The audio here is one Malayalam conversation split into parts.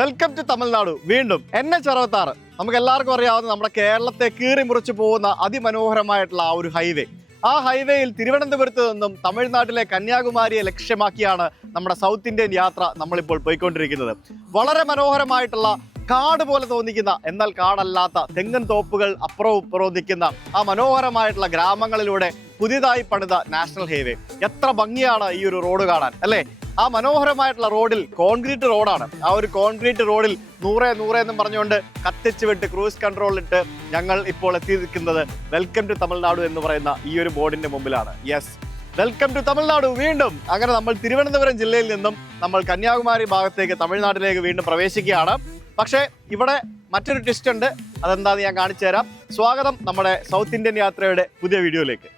Welcome to Tamil Nadu. വീണ്ടും NH-66 നമുക്ക് എല്ലാവർക്കും അറിയാവുന്ന നമ്മുടെ കേരളത്തെ കീറി മുറിച്ചു പോകുന്ന അതിമനോഹരമായിട്ടുള്ള ആ ഒരു ഹൈവേ. ആ ഹൈവേയിൽ തിരുവനന്തപുരത്ത് നിന്നും തമിഴ്നാട്ടിലെ കന്യാകുമാരിയെ ലക്ഷ്യമാക്കിയാണ് നമ്മുടെ സൗത്ത് ഇന്ത്യൻ യാത്ര നമ്മളിപ്പോൾ പോയിക്കൊണ്ടിരിക്കുന്നത്. വളരെ മനോഹരമായിട്ടുള്ള കാട് പോലെ തോന്നിക്കുന്ന എന്നാൽ കാടല്ലാത്ത തെങ്ങൻ തോപ്പുകൾ അപ്പുറവും ഇപ്പുറവും നിൽക്കുന്ന ആ മനോഹരമായിട്ടുള്ള ഗ്രാമങ്ങളിലൂടെ പുതിയതായി പണിത നാഷണൽ ഹൈവേ. എത്ര ഭംഗിയാണ് ഈ ഒരു റോഡ് കാണാൻ, അല്ലേ? ആ മനോഹരമായിട്ടുള്ള റോഡിൽ കോൺക്രീറ്റ് റോഡാണ്. ആ ഒരു കോൺക്രീറ്റ് റോഡിൽ 100 എന്നും പറഞ്ഞുകൊണ്ട് കത്തിച്ച് വിട്ട് ക്രൂസ് കൺട്രോളിലിട്ട് ഞങ്ങൾ ഇപ്പോൾ എത്തിയിരിക്കുന്നത് വെൽക്കം ടു തമിഴ്നാട് എന്ന് പറയുന്ന ഈ ഒരു ബോർഡിന്റെ മുമ്പിലാണ്. Yes, welcome to Tamil Nadu. വീണ്ടും അങ്ങനെ നമ്മൾ തിരുവനന്തപുരം ജില്ലയിൽ നിന്നും നമ്മൾ കന്യാകുമാരി ഭാഗത്തേക്ക് തമിഴ്നാട്ടിലേക്ക് വീണ്ടും പ്രവേശിക്കുകയാണ്. പക്ഷേ ഇവിടെ മറ്റൊരു ട്വിസ്റ്റ് ഉണ്ട്. അതെന്താണെന്ന് ഞാൻ കാണിച്ചു തരാം. സ്വാഗതം നമ്മുടെ സൗത്ത് ഇന്ത്യൻ യാത്രയുടെ പുതിയ വീഡിയോയിലേക്ക്.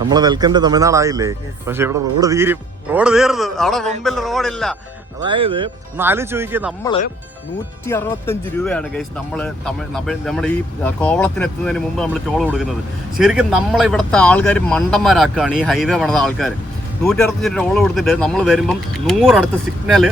നമ്മള് വെൽക്കം ടു തമിഴ്നാടായില്ലേ? പക്ഷെ ഇവിടെ റോഡ് തീർന്നു. അവിടെ മുമ്പിൽ റോഡില്ല. അതായത് ഒന്ന് ആലോചിച്ച് നോക്കിയാൽ, നമ്മള് 165 രൂപയാണ് ഗൈസ് നമ്മുടെ ഈ കോവളത്തിന് എത്തുന്നതിന് മുമ്പ് നമ്മൾ ടോൾ കൊടുക്കുന്നത്. ശരിക്കും നമ്മളെ ഇവിടുത്തെ ആൾക്കാർ മണ്ടന്മാരാക്കുകയാണ്. ഈ ഹൈവേ പണിത ആൾക്കാർ 165 ടോൾ കൊടുത്തിട്ട് നമ്മൾ വരുമ്പം 100 അടുത്ത് സിഗ്നല്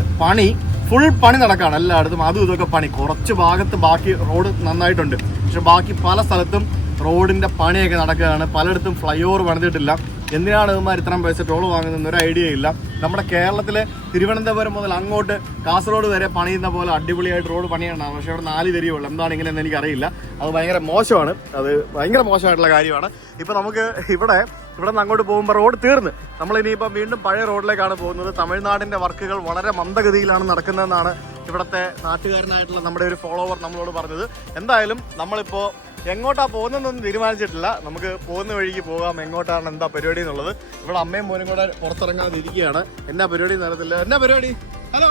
ഫുൾ പണി നടക്കുകയാണ് എല്ലായിടത്തും. അതും ഇതൊക്കെ പണി. കുറച്ച് ഭാഗത്ത് ബാക്കി റോഡ് നന്നായിട്ടുണ്ട്, പക്ഷെ ബാക്കി പല സ്ഥലത്തും റോഡിന്റെ പണിയൊക്കെ നടക്കുകയാണ്. പലയിടത്തും ഫ്ലൈ ഓവർ പണിതിട്ടില്ല. എന്തിനാണ് ഇവന്മാർ ഇത്രയും പൈസ ടോൾ വാങ്ങുന്നതെന്ന് ഒരു ഐഡിയ ഇല്ല. നമ്മുടെ കേരളത്തിലെ തിരുവനന്തപുരം മുതൽ അങ്ങോട്ട് കാസർഗോഡ് വരെ പണിയുന്ന പോലെ അടിപൊളിയായിട്ട് റോഡ് പണിയാണ്. പക്ഷേ അവിടെ 4 വരികയുള്ളൂ. എന്താണ് ഇങ്ങനെയെന്ന് എനിക്കറിയില്ല. അത് ഭയങ്കര മോശമാണ്. അത് ഭയങ്കര മോശമായിട്ടുള്ള കാര്യമാണ്. ഇപ്പം നമുക്ക് ഇവിടെ നിന്ന് അങ്ങോട്ട് പോകുമ്പോൾ റോഡ് തീർന്ന് നമ്മളിനിയിപ്പം വീണ്ടും പഴയ റോഡിലേക്കാണ് പോകുന്നത്. തമിഴ്നാടിൻ്റെ വർക്കുകൾ വളരെ മന്ദഗതിയിലാണ് നടക്കുന്നതെന്നാണ് ഇവിടുത്തെ നാട്ടുകാരനായിട്ടുള്ള നമ്മുടെ ഒരു ഫോളോവർ നമ്മളോട് പറഞ്ഞത്. എന്തായാലും നമ്മളിപ്പോൾ എങ്ങോട്ടാ പോകുന്നതെന്നൊന്നും തീരുമാനിച്ചിട്ടില്ല. നമുക്ക് പോകുന്ന വഴിക്ക് പോകാം. എങ്ങോട്ടാണ്, എന്താ പരിപാടി എന്നുള്ളത്. ഇവിടെ അമ്മയും മോനും കൂടെ പുറത്തിറങ്ങാതെ ഇരിക്കുകയാണ്. എന്നാ പരിപാടി നടത്തില്ല. എന്നാ പരിപാടി? ഹലോ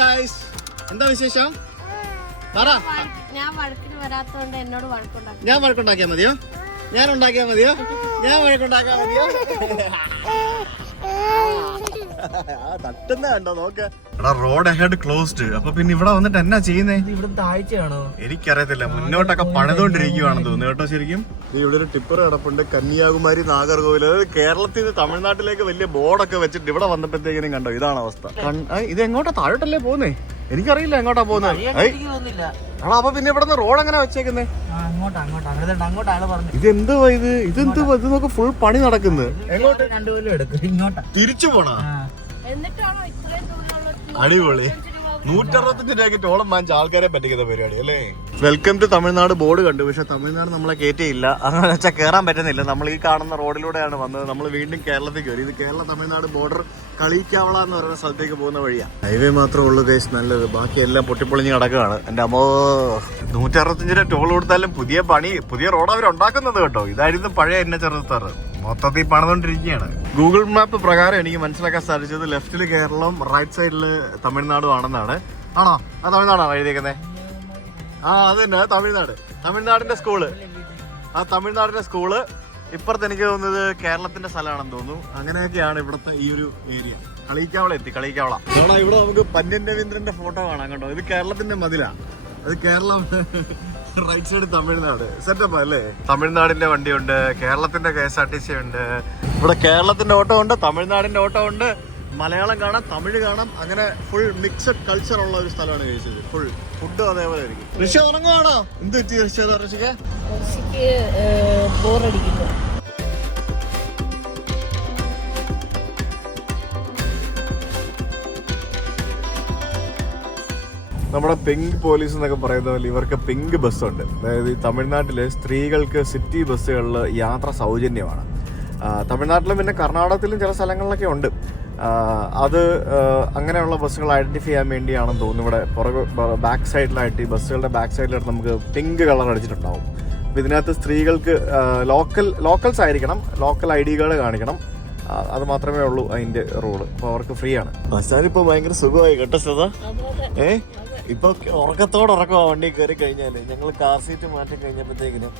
ഗൈസ്, എന്താ വിശേഷം? പറ. ഞാൻ വഴക്കുണ്ടാക്കിയാ മതിയോ? ഞാൻ ഉണ്ടാക്കിയാ മതിയോ? ഞാൻ വഴക്കുണ്ടാക്കാൻ മതിയോ? തട്ടുന്ന കണ്ടോ? നോക്ക്, റോഡ് ഹെഡ് ക്ലോസ്ഡ്. അപ്പൊ പിന്നെ ഇവിടെ വന്നിട്ട് എന്നാ ചെയ്യുന്നേ? ഇവിടുത്തെ ആഴ്ചയാണോ എനിക്കറിയത്തില്ല. മുന്നോട്ടൊക്കെ പണിതുകൊണ്ടിരിക്കുവാണെന്ന് തോന്നുന്നു കേട്ടോ. ശരിക്കും ഇവിടെ ഒരു ടിപ്പർ കിടപ്പുണ്ട്. കന്യാകുമാരി നാഗർകോവിൽ. അതായത് കേരളത്തിൽ നിന്ന് തമിഴ്നാട്ടിലേക്ക് വലിയ ബോർഡൊക്കെ വെച്ചിട്ട് ഇവിടെ വന്നപ്പോഴത്തേക്കിനും കണ്ടോ ഇതാണ് അവസ്ഥ. ഇത് എങ്ങോട്ടാ? താഴോട്ടല്ലേ പോകുന്നേ? എനിക്കറിയില്ല എങ്ങോട്ടാ പോകുന്നത്. അപ്പൊ പിന്നെ ഇവിടെ നിന്ന് റോഡ് എങ്ങനെ വെച്ചേക്കുന്നേ? ഇതെന്തുവാ ഇത് നോക്ക്, ഫുൾ പണി നടക്കുന്നത്. തിരിച്ചു പോണാ? അടിപൊളി. 165 രൂപയ്ക്ക് ടോളം വാങ്ങിച്ച ആൾക്കാരെ പറ്റിക്കുന്ന പരിപാടി അല്ലേ? വെൽക്കം ടു തമിഴ്നാട് ബോർഡ് കണ്ടു. പക്ഷെ തമിഴ്നാട് നമ്മളെ കയറ്റിയില്ല. അങ്ങനെ വെച്ചാൽ കയറാൻ പറ്റുന്നില്ല. നമ്മൾ ഈ കാണുന്ന റോഡിലൂടെയാണ് വന്നത്. നമ്മൾ വീണ്ടും കേരളത്തിൽ കയറി. ഇത് കേരള തമിഴ്നാട് ബോർഡർ കളിക്കാവള എന്ന് പറയുന്ന സ്ഥലത്തേക്ക് പോകുന്ന വഴിയാണ്. ഹൈവേ മാത്രമേ ഉള്ളൂ ഗൈസ് നല്ലത്. ബാക്കി എല്ലാം പൊട്ടിപ്പൊളിഞ്ഞ് കിടക്കുകയാണ്. എൻ്റെ അമ്മോ, 165 രൂപ ടോൾ കൊടുത്താലും പുതിയ റോഡ് അവർ ഉണ്ടാക്കുന്നത് കേട്ടോ. ഇതായിരുന്നു പഴയ NH-66. മൊത്തത്തിൽ പണിതുകൊണ്ടിരിക്കുകയാണ്. ഗൂഗിൾ മാപ്പ് പ്രകാരം എനിക്ക് മനസ്സിലാക്കാൻ സാധിച്ചത് ലെഫ്റ്റിൽ കേരളം, റൈറ്റ് സൈഡിൽ തമിഴ്നാടും ആണെന്നാണ്. ആണോ? ആ തമിഴ്നാടാണോ എഴുതിയേക്കുന്നത്? അത് തന്നെ, തമിഴ്നാടിന്റെ സ്കൂള്. ആ തമിഴ്നാടിന്റെ സ്കൂള്. ഇപ്പുറത്ത് എനിക്ക് തോന്നുന്നത് കേരളത്തിന്റെ സ്ഥലമാണെന്ന് തോന്നുന്നു. അങ്ങനെയൊക്കെയാണ് ഇവിടുത്തെ ഈ ഒരു ഏരിയ. കളിക്കാവള. ഇവിടെ നമുക്ക് പന്ന്യൻ രവീന്ദ്രന്റെ ഫോട്ടോ കാണാം കേട്ടോ. ഇത് കേരളത്തിന്റെ മതിലാ. അത് Keralam, right side Tamil Nadu. Setup അല്ലേ? തമിഴ്നാടിന്റെ വണ്ടിയുണ്ട്, കേരളത്തിന്റെ KSRTC ഉണ്ട്. ഇവിടെ കേരളത്തിന്റെ ഓട്ടോ ഉണ്ട്, തമിഴ്നാടിന്റെ ഓട്ടോ ഉണ്ട്. മലയാളം കാണാം, തമിഴ് കാണാം. അങ്ങനെ ഫുൾ മിക്സഡ് കൾച്ചർ ഉള്ള ഒരു സ്ഥലമാണ് കഴിച്ചത്. ഫുൾ ഫുഡും അതേപോലെ ആയിരിക്കും. ഋഷി ഉറങ്ങുവാണോ? എന്ത് പറ്റി ഋഷിക്ക്? ബോറടിക്കുന്നു. നമ്മുടെ പിങ്ക് പോലീസ് എന്നൊക്കെ പറയുന്ന പോലെ ഇവർക്ക് പിങ്ക് ബസ്സുണ്ട്. അതായത് ഈ തമിഴ്നാട്ടിലെ സ്ത്രീകൾക്ക് സിറ്റി ബസ്സുകളിൽ യാത്ര സൗജന്യമാണ്. തമിഴ്നാട്ടിലും പിന്നെ കർണാടകത്തിലും ചില സ്ഥലങ്ങളിലൊക്കെ ഉണ്ട്. അത് അങ്ങനെയുള്ള ബസ്സുകൾ ഐഡന്റിഫൈ ചെയ്യാൻ വേണ്ടിയാണെന്ന് തോന്നുന്നു. ഇവിടെ ബാക്ക് സൈഡിലായിട്ട്, ഈ ബസ്സുകളുടെ ബാക്ക് സൈഡിലായിട്ട് നമുക്ക് പിങ്ക് കളർ അടിച്ചിട്ടുണ്ടാവും. അപ്പോൾ ഇതിനകത്ത് സ്ത്രീകൾക്ക് ലോക്കൽസ് ആയിരിക്കണം, ലോക്കൽ ID കാർഡ് കാണിക്കണം. അത് മാത്രമേ ഉള്ളൂ അതിൻ്റെ റൂള്. അപ്പോൾ അവർക്ക് ഫ്രീ ആണ്. ബസ്സാനിപ്പോൾ ഭയങ്കര സുഖമായി കേട്ടോ സദാ. ഇപ്പൊ ഉറക്കത്തോടുറക്കമാ വണ്ടി കയറി കഴിഞ്ഞാല്. ഞങ്ങൾ കാർ സീറ്റ് മാറ്റി കഴിഞ്ഞപ്പോഴത്തേക്കിനും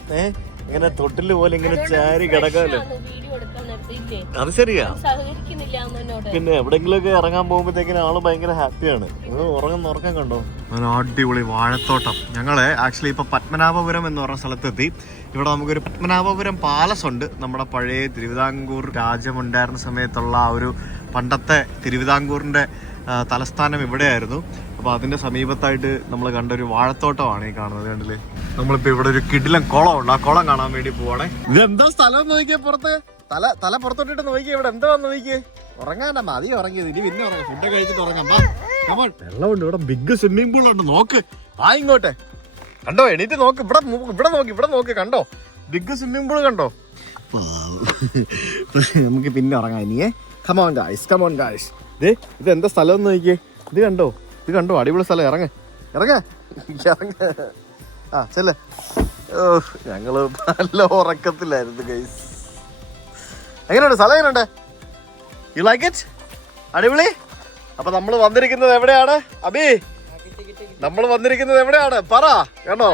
ഇങ്ങനെ തൊട്ടില് പോലെ ഇങ്ങനെ ചാരി കിടക്കാമല്ലോ. അത് ശരിയാ. പിന്നെ എവിടെങ്കിലൊക്കെ ഇറങ്ങാൻ പോകുമ്പോഴത്തേക്കിന് ആള് ഭയങ്കര ഹാപ്പിയാണ്. ഉറക്കം കണ്ടോ, ഒരു അടിപൊളി വാഴത്തോട്ടം. ഞങ്ങള് ആക്ച്വലി ഇപ്പൊ പത്മനാഭപുരം എന്ന് പറഞ്ഞ സ്ഥലത്തെത്തി. ഇവിടെ നമുക്കൊരു പത്മനാഭപുരം പാലസ് ഉണ്ട്. നമ്മുടെ പഴയ തിരുവിതാംകൂർ രാജ്യമുണ്ടായിരുന്ന സമയത്തുള്ള ആ ഒരു പണ്ടത്തെ തിരുവിതാംകൂറിന്റെ തലസ്ഥാനം ഇവിടെയായിരുന്നു. അപ്പൊ അതിന്റെ സമീപത്തായിട്ട് നമ്മൾ കണ്ടൊരു വാഴത്തോട്ടമാണ് ഈ കാണുന്നത്. കണ്ടില്ലേ, നമ്മളിപ്പോ ഇവിടെ ഒരു കിടിലൻ കുളം ഉണ്ട്. ആ കുളം കാണാൻ വേണ്ടി പോവാണേ. ഇത് എന്തോ സ്ഥലം നോക്കിയേ, പുറത്ത് തല പുറത്തോട്ടിട്ട് നോക്കിയേ. ഇവിടെ എന്തോ വന്ന് നോക്കിയേ. ഉറങ്ങാനാ മതി, ഉറങ്ങിയത്. ഇനി പിന്നെ ഉറങ്ങാം, ഫുഡ് കഴിച്ചിട്ട് ഉറങ്ങാം. വെള്ളമുണ്ട് ഇവിടെ, ബിഗ് സ്വിമ്മിംഗ് പൂൾ ഉണ്ട്. നോക്ക്, ആ ഇങ്ങോട്ടെ കണ്ടോ, എണീറ്റ് നോക്ക്. ഇവിടെ നോക്ക് കണ്ടോ, ബിഗ് സ്വിമ്മിംഗ് പൂൾ കണ്ടോ. നമുക്ക് പിന്നെ ഉറങ്ങാം ഇനിയേ. Come on guys. ഇത് എന്താ സ്ഥലം എന്ന് നോക്കിയേ. ഇത് കണ്ടോ, അടിപൊളി സ്ഥലം. ഇറങ്ങ ആ ചെല്ലേ. ഞങ്ങള് നല്ല ഉറക്കത്തിലായിരുന്നു ഗൈസ്. എങ്ങനെയുണ്ട് സ്ഥലം, എങ്ങനെയുണ്ട്? You like it? അടിപൊളി. അപ്പൊ നമ്മള് വന്നിരിക്കുന്നത് എവിടെയാണ് അബി? നമ്മൾ വന്നിരിക്കുന്നത് എവിടെയാണ് പറ. കണ്ടോ,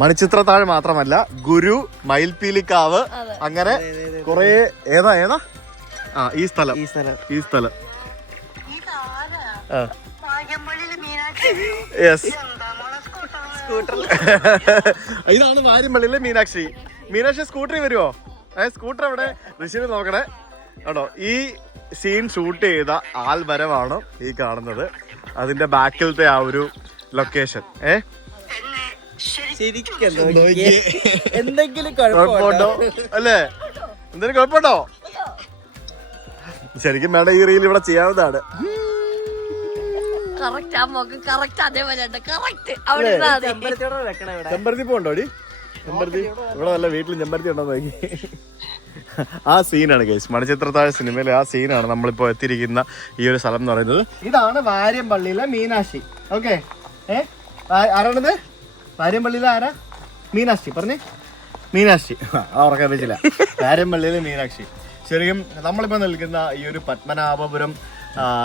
മണിച്ചിത്രത്താഴ് മാത്രമല്ല, ഗുരു, മയിൽപീലിക്കാവ്, അങ്ങനെ കൊറേ. ഏതാ ഈ സ്ഥലം ഇതാണ് വാര്യമ്പള്ളിയിലെ മീനാക്ഷി. സ്കൂട്ടറിൽ വരുമോ? സ്കൂട്ടർ എവിടെ? ഋഷിനെ നോക്കണേ. കേട്ടോ, ഈ സീൻ ഷൂട്ട് ചെയ്ത ആൽമരമാണ് ഈ കാണുന്നത്. അതിന്റെ ബാക്കിലത്തെ ആ ഒരു ലൊക്കേഷൻ. എന്തെങ്കിലും കുഴപ്പമുണ്ടോ അല്ലേ? എന്തെങ്കിലും കുഴപ്പമുണ്ടോ? ശരിക്കും വേണം ഈ റീൽ ഇവിടെ ചെയ്യാവുന്നതാണ്. ചെമ്പരത്തി പോണ്ടോടി? ചെമ്പരത്തി ഇവിടെ നല്ല വീട്ടിൽ ചെമ്പരത്തി ഉണ്ടോ നോക്കി. ആ സീനാണ് ഗൈസ്, മണിച്ചിത്രത്താഴ് സിനിമയിലെ ആ സീനാണ് നമ്മളിപ്പോ എത്തിയിരിക്കുന്ന ഈ ഒരു സ്ഥലം എന്ന് പറയുന്നത്. ഇതാണ് വാര്യമ്പള്ളിയിലെ മീനാക്ഷി. ഓക്കെ, ആരാണിത്? വാര്യമ്പള്ളിയിലെ ആരാ? മീനാക്ഷി. പറഞ്ഞേ, മീനാക്ഷി. ഉറക്കാൻ പറ്റില്ല. വാര്യമ്പള്ളിയിലെ മീനാക്ഷി. ശരിക്കും നമ്മളിപ്പോ നിൽക്കുന്ന ഈ ഒരു പത്മനാഭപുരം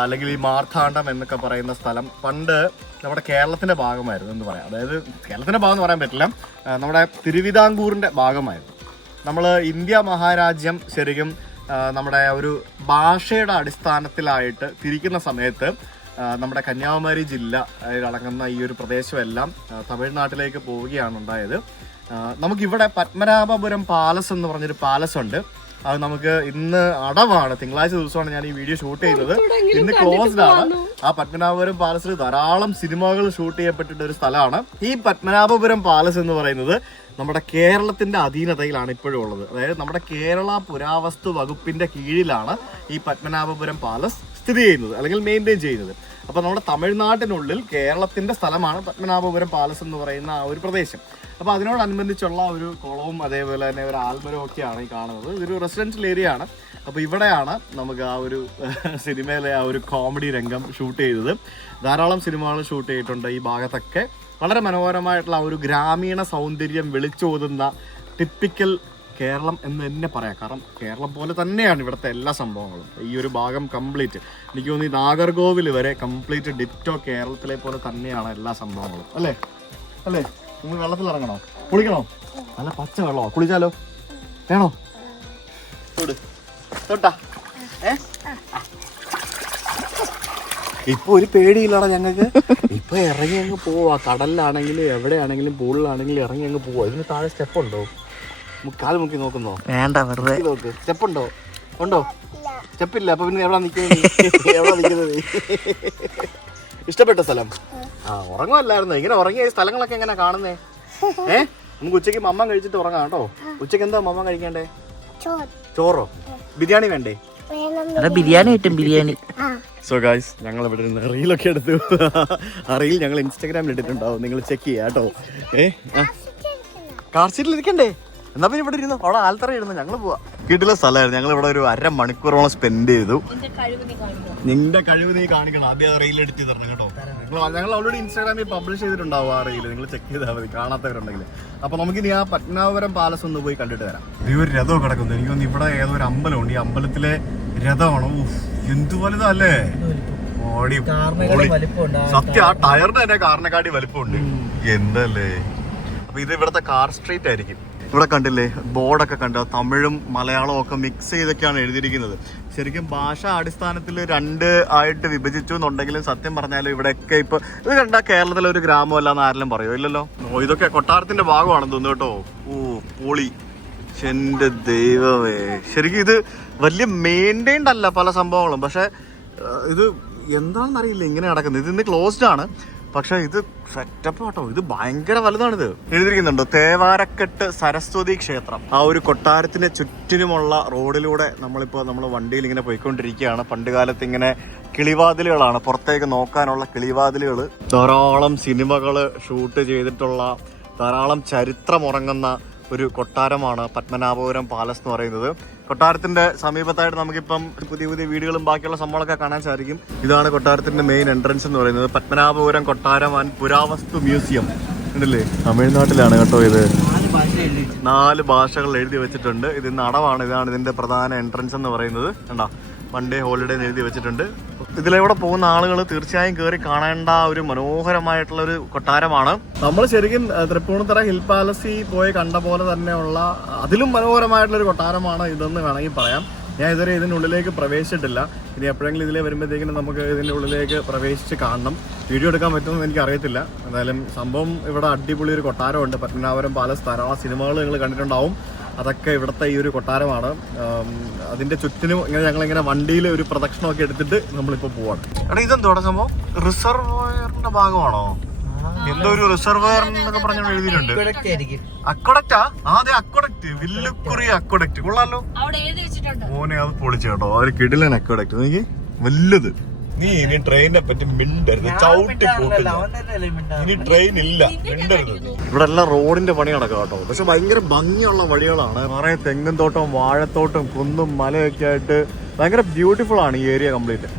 അല്ലെങ്കിൽ ഈ മാർത്താണ്ഡം എന്നൊക്കെ പറയുന്ന സ്ഥലം പണ്ട് നമ്മുടെ കേരളത്തിന്റെ ഭാഗമായിരുന്നു എന്ന് പറയാം. അതായത് കേരളത്തിന്റെ ഭാഗം എന്ന് പറയാൻ പറ്റില്ല, നമ്മുടെ തിരുവിതാംകൂറിന്റെ ഭാഗമായിരുന്നു. നമ്മൾ ഇന്ത്യ മഹാരാജ്യം ശരിക്കും നമ്മുടെ ഒരു ഭാഷയുടെ അടിസ്ഥാനത്തിലായിട്ട് തിരിക്കുന്ന സമയത്ത് നമ്മുടെ കന്യാകുമാരി ജില്ല അടങ്ങുന്ന ഈ ഒരു പ്രദേശമെല്ലാം തമിഴ്നാട്ടിലേക്ക് പോവുകയാണ് ഉണ്ടായത്. നമുക്കിവിടെ പത്മനാഭപുരം പാലസ് എന്ന് പറഞ്ഞൊരു പാലസ് ഉണ്ട്. അത് നമുക്ക് ഇന്ന് അടവാണ്, തിങ്കളാഴ്ച ദിവസമാണ് ഞാൻ ഈ വീഡിയോ ഷൂട്ട് ചെയ്യുന്നത്. ഇന്ന് ക്ലോസ്ഡ് ആണ്. ആ പത്മനാഭപുരം പാലസിൽ ധാരാളം സിനിമകൾ ഷൂട്ട് ചെയ്യപ്പെട്ടിട്ട ഒരു സ്ഥലമാണ്. ഈ പത്മനാഭപുരം പാലസ് എന്ന് പറയുന്നത് നമ്മുടെ കേരളത്തിന്റെ അധീനതയിലാണ് ഇപ്പോഴും ഉള്ളത്. അതായത് നമ്മുടെ കേരള പുരാവസ്തു വകുപ്പിന്റെ കീഴിലാണ് ഈ പത്മനാഭപുരം പാലസ് സ്ഥിതി ചെയ്യുന്നത് അല്ലെങ്കിൽ മെയിൻറ്റെയിൻ ചെയ്യുന്നത്. അപ്പൊ നമ്മുടെ തമിഴ്നാട്ടിനുള്ളിൽ കേരളത്തിന്റെ സ്ഥലമാണ് പത്മനാഭപുരം പാലസ് എന്ന് പറയുന്ന ആ ഒരു പ്രദേശം. അപ്പൊ അതിനോടനുബന്ധിച്ചുള്ള ഒരു കുളവും അതേപോലെ തന്നെ ഒരു ആൽമരവും ഒക്കെയാണ് ഈ കാണുന്നത്. ഇതൊരു റെസിഡൻഷ്യൽ ഏരിയ ആണ്. അപ്പൊ ഇവിടെയാണ് നമുക്ക് ആ ഒരു സിനിമയിലെ ആ ഒരു കോമഡി രംഗം ഷൂട്ട് ചെയ്തത്. ധാരാളം സിനിമകൾ ഷൂട്ട് ചെയ്തിട്ടുണ്ട് ഈ ഭാഗത്തൊക്കെ. വളരെ മനോഹരമായിട്ടുള്ള ആ ഒരു ഗ്രാമീണ സൗന്ദര്യം വിളിച്ചോതുന്ന ടിപ്പിക്കൽ കേരളം എന്ന് തന്നെ പറയാം. കാരണം കേരളം പോലെ തന്നെയാണ് ഇവിടുത്തെ എല്ലാ സംഭവങ്ങളും. ഈ ഒരു ഭാഗം കംപ്ലീറ്റ് എനിക്ക് തോന്നുന്നു ഈ നാഗർകോവിൽ വരെ കംപ്ലീറ്റ് ഡിറ്റോ കേരളത്തിലെ പോലെ തന്നെയാണ് എല്ലാ സംഭവങ്ങളും. അല്ലേ? നിങ്ങൾ വെള്ളത്തിൽ ഇറങ്ങണോ? കുളിക്കണോ? നല്ല പച്ച വെള്ളമോ? കുളിച്ചാലോ? വേണോ? തൊട്ടാ ഇപ്പൊ ഒരു പേടിയില്ലടാ ഞങ്ങൾക്ക്. ഇപ്പൊ ഇറങ്ങി അങ്ങ് പോവാ. കടലിലാണെങ്കിലും എവിടെയാണെങ്കിലും പൂളിലാണെങ്കിലും ഇറങ്ങി അങ്ങ് പോവാ. ഇതിന് താഴെ സ്റ്റെപ്പ് ഉണ്ടോ? കാല് മുക്കി നോക്കുന്നോ? വേണ്ട, വെറുതെ നോക്ക്. സ്റ്റെപ്പ് ഉണ്ടോ? സ്റ്റെപ്പില്ല. അപ്പൊ പിന്നെ എവിടെ നിൽക്കുന്നത്? ഇഷ്ടപ്പെട്ട സ്ഥലം? ഉറങ്ങുമല്ലായിരുന്നു. ഇങ്ങനെ ഉറങ്ങിയ സ്ഥലങ്ങളൊക്കെ എങ്ങനെ കാണുന്നേ? നമുക്ക് ഉച്ചയ്ക്ക് മമ്മ കഴിച്ചിട്ട് ഉറങ്ങാം കേട്ടോ. ഉച്ചയ്ക്ക് എന്താ മമ്മ കഴിക്കണ്ടേ? ചോറോ? ബിരിയാണി വേണ്ടേ? ബിരിയാണി കിട്ടും, ബിരിയാണി. സോ ഗൈസ്, ഞങ്ങൾ ഇവിടെ നിന്ന് റീലൊക്കെ എടുത്തു. ആ റീൽ ഞങ്ങൾ ഇൻസ്റ്റാഗ്രാമിൽ ഇട്ടിട്ടുണ്ടാവും, നിങ്ങൾ ചെക്ക് ചെയ്യാം കേട്ടോ. കാർ സീറ്റിൽ ഇരിക്കണ്ടേ? എന്നാ പിന്നെ ഇവിടെ ഇരുന്നു, അവിടെ ആൽത്തറ ഇരുന്നു. ഞങ്ങൾ പോവാ. കിട്ടില്ല സ്ഥലമായിരുന്നു. ഞങ്ങൾ ഇവിടെ ഒരു 1/2 മണിക്കൂറോളം സ്പെൻഡ് ചെയ്തു. നിന്റെ കഴിവ് നീ കാണിക്കണം. ആദ്യം റീൽ എഡിറ്റ് തരണം കേട്ടോ. ഞങ്ങൾ ഓൾറെഡി ഇൻസ്റ്റാഗ്രാമിൽ പബ്ലിഷ് ചെയ്തിട്ടുണ്ടാവും ആ റീൽ. നിങ്ങൾ ചെക്ക് ചെയ്താൽ മതി കാണാത്തവരുണ്ടെങ്കിൽ. അപ്പൊ നമുക്കിനി ആ പത്മനാഭപുരം പാലസ് ഒന്ന് പോയി കണ്ടിട്ട് വരാം. ഈ ഒരു രഥം കിടക്കുന്നു. എനിക്കൊന്ന് ഇവിടെ ഏതോ ഒരു അമ്പലമുണ്ട്. ഈ അമ്പലത്തിലെ രഥമാണോ? എന്ത് വലുതല്ലേ? സത്യം, ആ ടയറിന്റെ തന്നെ കാറിനെക്കാട്ടി വലിപ്പമുണ്ട്. എന്തല്ലേ? അപ്പോൾ ഇത് ഇവിടുത്തെ കാർ സ്ട്രീറ്റ് ആയിരിക്കും. ഇവിടെ കണ്ടില്ലേ ബോർഡൊക്കെ കണ്ടോ, തമിഴും മലയാളവും ഒക്കെ മിക്സ് ചെയ്തൊക്കെയാണ് എഴുതിയിരിക്കുന്നത്. ശരിക്കും ഭാഷാ അടിസ്ഥാനത്തിൽ 2 ആയിട്ട് വിഭജിച്ചു എന്നുണ്ടെങ്കിലും സത്യം പറഞ്ഞാലും ഇവിടെയൊക്കെ ഇപ്പോൾ ഇത് കണ്ട കേരളത്തിലെ ഒരു ഗ്രാമമല്ല എന്ന് ആരെങ്കിലും പറയുമോ? ഇല്ലല്ലോ. ഇതൊക്കെ കൊട്ടാരത്തിന്റെ ഭാഗമാണെന്ന് തോന്നുന്നു കേട്ടോ. ഓ പൊളി, എൻ്റെ ദൈവമേ. ശരിക്കും ഇത് വലിയ മെയിൻറ്റൈൻഡ് അല്ല പല സംഭവങ്ങളും, പക്ഷെ ഇത് എന്താണെന്ന് അറിയില്ല ഇങ്ങനെ നടക്കുന്നത്. ഇത് ഇന്ന് ക്ലോസ്ഡ് ആണ്, പക്ഷെ ഇത് സെറ്റപ്പ് കേട്ടോ. ഇത് ഭയങ്കര വലുതാണിത്. എഴുതിയിരിക്കുന്നുണ്ടോ തേവാരക്കെട്ട് സരസ്വതി ക്ഷേത്രം. ആ ഒരു കൊട്ടാരത്തിന് ചുറ്റിനുമുള്ള റോഡിലൂടെ നമ്മൾ വണ്ടിയിൽ ഇങ്ങനെ പോയിക്കൊണ്ടിരിക്കുകയാണ്. പണ്ട് കാലത്ത് ഇങ്ങനെ കിളിവാതിലുകളാണ്, പുറത്തേക്ക് നോക്കാനുള്ള കിളിവാതിലുകൾ. ധാരാളം സിനിമകൾ ഷൂട്ട് ചെയ്തിട്ടുള്ള, ധാരാളം ചരിത്രമുറങ്ങുന്ന ഒരു കൊട്ടാരമാണ് പത്മനാഭപുരം പാലസ് എന്ന് പറയുന്നത്. കൊട്ടാരത്തിന്റെ സമീപത്തായിട്ട് നമുക്കിപ്പം പുതിയ പുതിയ വീടുകളും ബാക്കിയുള്ള സംഭവങ്ങളൊക്കെ കാണാൻ സാധിക്കും. ഇതാണ് കൊട്ടാരത്തിന്റെ മെയിൻ എൻട്രൻസ് എന്ന് പറയുന്നത്. പത്മനാഭപുരം കൊട്ടാരം ആൻഡ് പുരാവസ്തു മ്യൂസിയം ഉണ്ടല്ലേ. തമിഴ്നാട്ടിലാണ് കേട്ടോ ഇത്. 4 ഭാഷകൾ എഴുതി വെച്ചിട്ടുണ്ട്. ഇത് നടവാണ്. ഇതാണ് ഇതിന്റെ പ്രധാന എൻട്രൻസ് എന്ന് പറയുന്നത്. കണ്ടോ, 1 ഡേ ഹോളിഡേ എഴുതി വെച്ചിട്ടുണ്ട്. ഇതിലൂടെ പോകുന്ന ആളുകൾ തീർച്ചയായും കയറി കാണേണ്ട ഒരു മനോഹരമായിട്ടുള്ള ഒരു കൊട്ടാരമാണ്. നമ്മൾ ശരിക്കും തൃപ്പൂണിത്തുറ ഹിൽ പാലസിൽ പോയി കണ്ട പോലെ തന്നെയുള്ള അതിലും മനോഹരമായിട്ടുള്ള ഒരു കൊട്ടാരമാണ് ഇതെന്ന് വേണമെങ്കിൽ പറയാം. ഞാൻ ഇതുവരെ ഇതിൻ്റെ ഉള്ളിലേക്ക് പ്രവേശിച്ചിട്ടില്ല. ഇനി എപ്പോഴെങ്കിലും ഇതിലേ വരുമ്പോഴത്തേക്കിനും നമുക്ക് ഇതിൻ്റെ ഉള്ളിലേക്ക് പ്രവേശിച്ച് കാണണം. വീഡിയോ എടുക്കാൻ പറ്റുമെന്ന് എനിക്ക് അറിയത്തില്ല. എന്തായാലും സംഭവം ഇവിടെ അടിപൊളി ഒരു കൊട്ടാരമുണ്ട്. പത്മനാഭപുരം പാലസ് ധാരാളം സിനിമകൾ നിങ്ങൾ കണ്ടിട്ടുണ്ടാവും. അതൊക്കെ ഇവിടുത്തെ ഈ ഒരു കൊട്ടാരമാണ്. അതിന്റെ ചുറ്റിനും ഇങ്ങനെ ഞങ്ങളിങ്ങനെ വണ്ടിയിൽ ഒരു പ്രദക്ഷിണമൊക്കെ എടുത്തിട്ട് നമ്മളിപ്പോൾ പോവാണ്. എടാ ഇതെന്തോടെ സംഭവം? റിസർവയറിന്റെ ഭാഗമാണോ? എന്തോ ഒരു റിസർവയർ എന്നൊക്കെ പറഞ്ഞു എഴുതിയിട്ടുണ്ട്. അക്വഡക്റ്റാ? അതെ അക്വഡക്റ്റ്, വില്ലുക്കുറി അക്വഡക്റ്റ്. കൊള്ളാലോ മോനെ, അത് പൊളിച്ചു കേട്ടോ. ആ ഒരു കിടിലൻ അക്വഡക്റ്റ്. നീ വലുത്. നീ ഇനി ട്രെയിനിനെ പറ്റി മിണ്ടരുത്, ചവിട്ടി പോക്കില്ല. ഇനി ട്രെയിൻ ഇല്ല, മിണ്ടരുത്. ഇവിടെ എല്ലാം റോഡിന്റെ പണി നടക്കുക കേട്ടോ. പക്ഷെ ഭയങ്കര ഭംഗിയുള്ള വഴികളാണ്. നിറയെ തെങ്ങും തോട്ടവും വാഴത്തോട്ടവും കുന്നും മലയൊക്കെ ആയിട്ട് ഭയങ്കര ബ്യൂട്ടിഫുൾ ആണ് ഈ ഏരിയ കംപ്ലീറ്റ്.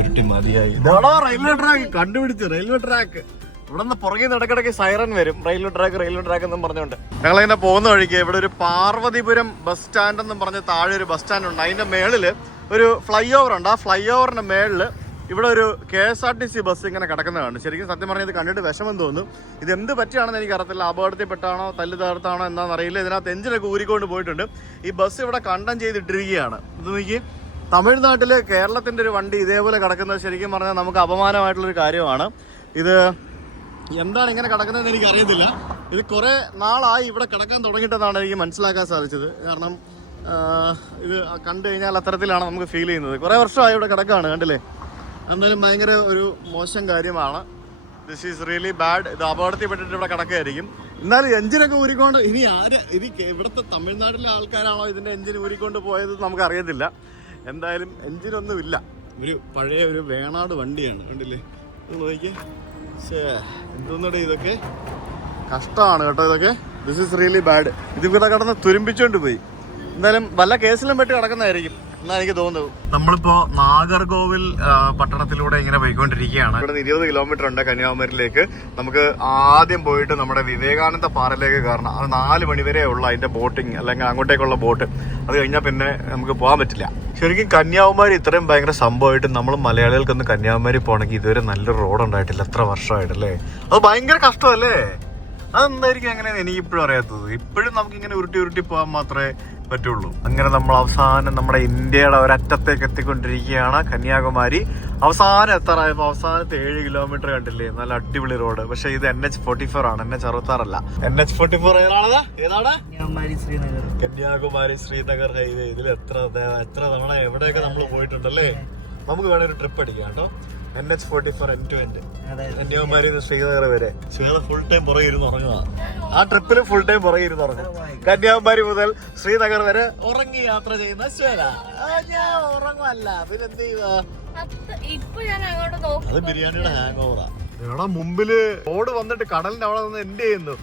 ഉരുട്ടി മതിയായി. ഇതാണോ റെയിൽവേ ട്രാക്ക്? കണ്ടുപിടിച്ച് റെയിൽവേ ട്രാക്ക്. ഇവിടെ നിന്ന് പുറകെ ഇടയ്ക്കിടയ്ക്ക് സൈറൻ വരും, റെയിൽവേ ട്രാക്ക് എന്നും പറഞ്ഞുകൊണ്ട്. ഞങ്ങളിങ്ങനെ പോകുന്ന വഴിക്ക് ഇവിടെ ഒരു പാർവതിപുരം ബസ് സ്റ്റാൻഡ് എന്നും പറഞ്ഞ് താഴെ ഒരു ബസ് സ്റ്റാൻഡ് ഉണ്ട്. അതിന്റെ മേളില് ഒരു ഫ്ലൈ ഓവർ ഉണ്ട്. ആ ഫ്ലൈ ഓവറിന്റെ മേളിൽ ഇവിടെ ഒരു KSRTC ബസ് ഇങ്ങനെ കിടക്കുന്നതാണ്. ശരിക്കും സത്യം പറഞ്ഞത് കണ്ടിട്ട് വിഷമം തോന്നും. ഇത് എന്ത് പറ്റിയാണെന്ന് എനിക്ക് അറിയത്തില്ല. അപകടത്തിൽപ്പെട്ടാണോ തല്ല് തകർത്താണോ എന്താണെന്ന് അറിയില്ല. ഇതിനകത്ത് എഞ്ചിനൊക്കെ ഊരിക്കൊണ്ട് പോയിട്ടുണ്ട്. ഈ ബസ് ഇവിടെ കണ്ടം ചെയ്തിട്ടിരിക്കുകയാണ്. ഇത് നോക്കി, തമിഴ്നാട്ടിൽ കേരളത്തിന്റെ ഒരു വണ്ടി ഇതേപോലെ കിടക്കുന്നത് ശരിക്കും പറഞ്ഞാൽ നമുക്ക് അപമാനമായിട്ടുള്ളൊരു കാര്യമാണ്. ഇത് എന്താണ് ഇങ്ങനെ കിടക്കുന്നതെന്ന് എനിക്ക് അറിയത്തില്ല. ഇത് കുറെ നാളായി ഇവിടെ കിടക്കാൻ തുടങ്ങിയിട്ടെന്നാണ് എനിക്ക് മനസ്സിലാക്കാൻ സാധിച്ചത്. കാരണം ഇത് കണ്ടു കഴിഞ്ഞാൽ അത്തരത്തിലാണ് നമുക്ക് ഫീൽ ചെയ്യുന്നത്. കുറേ വർഷമായി ഇവിടെ കിടക്കുകയാണ്, കണ്ടില്ലേ. എന്തായാലും ഭയങ്കര ഒരു മോശം കാര്യമാണ്. This is really bad. ഇത് അപകടത്തിൽപ്പെട്ടിട്ട് ഇവിടെ കിടക്കുകയായിരിക്കും. എന്നാലും എഞ്ചിനൊക്കെ ഊരിക്കൊണ്ട് ഇനി ഇവിടുത്തെ തമിഴ്നാട്ടിലെ ആൾക്കാരാണോ ഇതിന്റെ എഞ്ചിൻ ഊരിക്കൊണ്ട് പോയത് നമുക്ക് അറിയത്തില്ല. എന്തായാലും എഞ്ചിനൊന്നുമില്ല. ഒരു പഴയ ഒരു വേണാട് വണ്ടിയാണ്, കണ്ടില്ലേ. നോക്കിയേ, എന്തോന്നടേ ഇതൊക്കെ കഷ്ടമാണ് കേട്ടോ. ഇതൊക്കെ ദിസ് ഈസ് റിയലി ബാഡ്. ഇത് ഇവിടെ കിടന്ന് തുരുമ്പിച്ചോണ്ട് പോയി. എന്തായാലും വല്ല കേസിലും പെട്ട് കിടക്കുന്നതായിരിക്കും എന്നാ എനിക്ക് തോന്നുന്നത്. നമ്മളിപ്പോ നാഗർകോവിൽ പട്ടണത്തിലൂടെ ഇങ്ങനെ പോയിക്കൊണ്ടിരിക്കുകയാണ്. ഇവിടെ 20 കിലോമീറ്റർ ഉണ്ട് കന്യാകുമാരിയിലേക്ക്. നമുക്ക് ആദ്യം പോയിട്ട് നമ്മുടെ വിവേകാനന്ദ പാറയിലേക്ക് കയറണം. അത് 4 മണി വരെ ഉള്ള അതിന്റെ ബോട്ടിങ്, അല്ലെങ്കിൽ അങ്ങോട്ടേക്കുള്ള ബോട്ട്. അത് കഴിഞ്ഞാൽ പിന്നെ നമുക്ക് പോകാൻ പറ്റില്ല. ശരിക്കും കന്യാകുമാരി ഇത്രയും ഭയങ്കര സംഭവമായിട്ട് നമ്മൾ മലയാളികൾക്കൊന്ന് കന്യാകുമാരി പോകണമെങ്കിൽ ഇതുവരെ നല്ലൊരു റോഡ് ഉണ്ടായിട്ടില്ല. എത്ര വർഷമായിട്ടല്ലേ. അത് ഭയങ്കര കഷ്ടമല്ലേ. അതെന്തായിരിക്കും അങ്ങനെയാണ് എനിക്കിപ്പോഴും അറിയാത്തത്. ഇപ്പോഴും നമുക്കിങ്ങനെ ഉരുട്ടി പോകാൻ മാത്രമേ പറ്റുള്ളൂ. അങ്ങനെ നമ്മൾ അവസാനം നമ്മുടെ ഇന്ത്യയുടെ ഒരറ്റത്തേക്ക് എത്തിക്കൊണ്ടിരിക്കുകയാണ്. കന്യാകുമാരി അവസാനം എത്താറായപ്പോൾ അവസാനത്തെ 7 കിലോമീറ്റർ കണ്ടില്ലേ, നല്ല അടിപൊളി റോഡ്. പക്ഷെ ഇത് NH44 ആണ്, NH66 അല്ല. NH44 ഏതാണ്? കന്യാകുമാരി ശ്രീനഗർ ഹൈവേ. ഇതിൽ എത്ര തവണ എവിടെയൊക്കെ നമ്മൾ പോയിട്ടുണ്ടല്ലേ. നമുക്ക് വേണേ ഒരു ട്രിപ്പ് അടിക്കാം കേട്ടോ. NH44 end to end Kanyakumari Srinagar വരെ. ശ്രീനഗർ ഫുൾ ടൈം പുറകെ ഇരുന്ന് ഉറങ്ങുക. ആ ട്രിപ്പിൽ ഫുൾ ടൈം പുറകെ ഇരുന്ന് ഉറങ്ങും. കന്യാകുമാരി മുതൽ ശ്രീനഗർ വരെ ഉറങ്ങി യാത്ര ചെയ്യുന്ന ശ്വേത. ഞാൻ ഉറങ്ങുമല്ല, പിന്നെന്ത് ചെയ്യുക. അത് ബിരിയാണിയുടെ ഹാങ് ഓവറാ. ഇവിടെ മുമ്പില് റോഡ് വന്നിട്ട് കടലിന്റെ അവിടെ നിന്ന് എൻഡ് ചെയ്യുന്നു.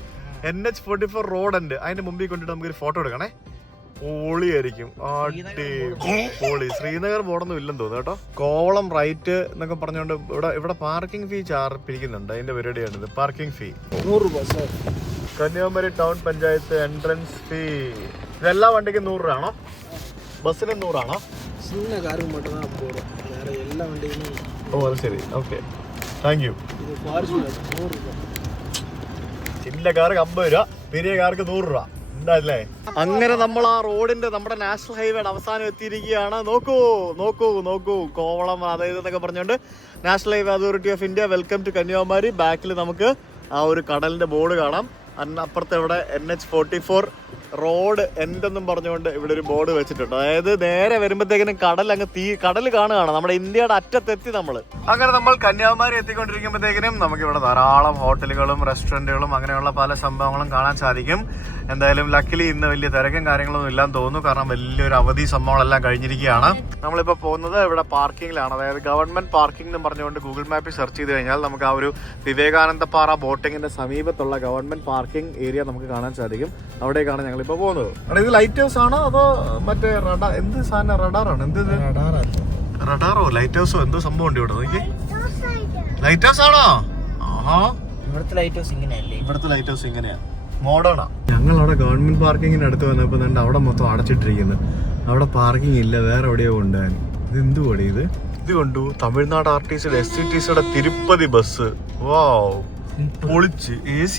NH44 റോഡ് ഉണ്ട്. അതിന്റെ മുമ്പിൽ കൊണ്ടിട്ട് നമുക്കൊരു ഫോട്ടോ എടുക്കണേ. പൊളിയായിരിക്കും, അടിപൊളി. ശ്രീനഗർ ബോർഡൊന്നും ഇല്ലെന്ന് തോന്നുന്നു കേട്ടോ. കോവളം റൈറ്റ് എന്നൊക്കെ പറഞ്ഞുകൊണ്ട് ഇവിടെ പാർക്കിംഗ് ഫീ പിരിക്കുന്നുണ്ട്. അതിന്റെ പരിപാടിയാണിത്, പാർക്കിംഗ് ഫീ 100 രൂപ. Kanyakumari town panchayat entrance fee. ഇതെല്ലാ വണ്ടിക്കും 100 രൂപ ആണോ? ബസ്സിന് 100 ആണോ? ഓ അത് ശരി, ഓക്കെ, താങ്ക് യു. ചിന്ന കുഞ്ഞ കാർക്ക് 50 രൂപ, പെരിയ കാർക്ക് 100 രൂപ. ഉണ്ടല്ലേ? അങ്ങനെ നമ്മൾ ആ റോഡിന്റെ നമ്മുടെ നാഷണൽ ഹൈവേയുടെ അവസാനം എത്തിയിരിക്കുകയാണ്. നോക്കൂ നോക്കൂ നോക്കൂ, കോവളം അതായത് എന്നൊക്കെ പറഞ്ഞുകൊണ്ട് national highway authority of India welcome to Kanyakumari. ബാക്കിൽ നമുക്ക് ആ ഒരു കടലിന്റെ ബോർഡ് കാണാം. അപ്പുറത്തെ ഇവിടെ NH44 റോഡ് എൻഡെന്നും പറഞ്ഞുകൊണ്ട് ഇവിടെ ഒരു ബോർഡ് വെച്ചിട്ടുണ്ട്. അതായത് നേരെ വരുമ്പോഴത്തേക്കിനും കടൽ കാണുകയാണ്. നമ്മുടെ ഇന്ത്യയുടെ അറ്റത്തെത്തി നമ്മൾ. അങ്ങനെ നമ്മൾ കന്യാകുമാരി എത്തിക്കൊണ്ടിരിക്കുമ്പോഴത്തേക്കിനും നമുക്ക് ഇവിടെ ധാരാളം ഹോട്ടലുകളും റെസ്റ്റോറൻറ്റുകളും അങ്ങനെയുള്ള പല സംഭവങ്ങളും കാണാൻ സാധിക്കും. എന്തായാലും ലക്കിലി ഇന്ന് വലിയ തിരക്കും കാര്യങ്ങളൊന്നും ഇല്ലാന്ന് തോന്നുന്നു. കാരണം വലിയൊരു അവധി സംഭവങ്ങളെല്ലാം കഴിഞ്ഞിരിക്കുകയാണ്. നമ്മളിപ്പോൾ പോകുന്നത് ഇവിടെ പാർക്കിങ്ങിലാണ്. അതായത് ഗവൺമെന്റ് പാർക്കിംഗ് എന്ന് പറഞ്ഞുകൊണ്ട് ഗൂഗിൾ മാപ്പിൽ സെർച്ച് ചെയ്ത് കഴിഞ്ഞാൽ നമുക്ക് ആ ഒരു വിവേകാനന്ദപ്പാറ ബോട്ടിങ്ങിന്റെ സമീപത്തുള്ള ഗവൺമെന്റ് പാർക്കിംഗ് ഏരിയ നമുക്ക് കാണാൻ സാധിക്കും. അവിടേക്കാണ് ഞങ്ങളിപ്പോൾ പോകുന്നത്. ഇത് ലൈറ്റ് ഹൗസ് ആണോ അതോ മറ്റേ എന്ത് സാധനം റഡാറാണ്? എന്ത് റഡാറോ ലൈറ്റ് ഹൗസോ എന്തോ സംഭവം ഉണ്ട് ഇവിടെ? നോക്കി, ലൈറ്റ് ഹൗസ് ആണോ? ആഹാ, ഇവിടുത്തെ ലൈറ്റ് ഹൗസ് ഇങ്ങനെയല്ലേ? ഇവിടുത്തെ ലൈറ്റ് ഹൗസ് ഇങ്ങനെയാ, മോഡേണാ. ഞങ്ങൾ അവിടെ ഗവൺമെന്റ് പാർക്കിങ്ങിന് അടുത്ത് വന്നപ്പോൾ തന്നെ അവിടെ മൊത്തം അടച്ചിട്ടിരിക്കുന്നു. അവിടെ പാർക്കിംഗ് ഇല്ല, വേറെ എവിടെയോ കൊണ്ടുപോകാൻ. ഇത് എന്തുകൂടി ഇത് കൊണ്ടു തമിഴ്നാട് RTCയുടെ SCTCയുടെ തിരുപ്പതി ബസ്. വാവ്, പൊളിച്ച്. AC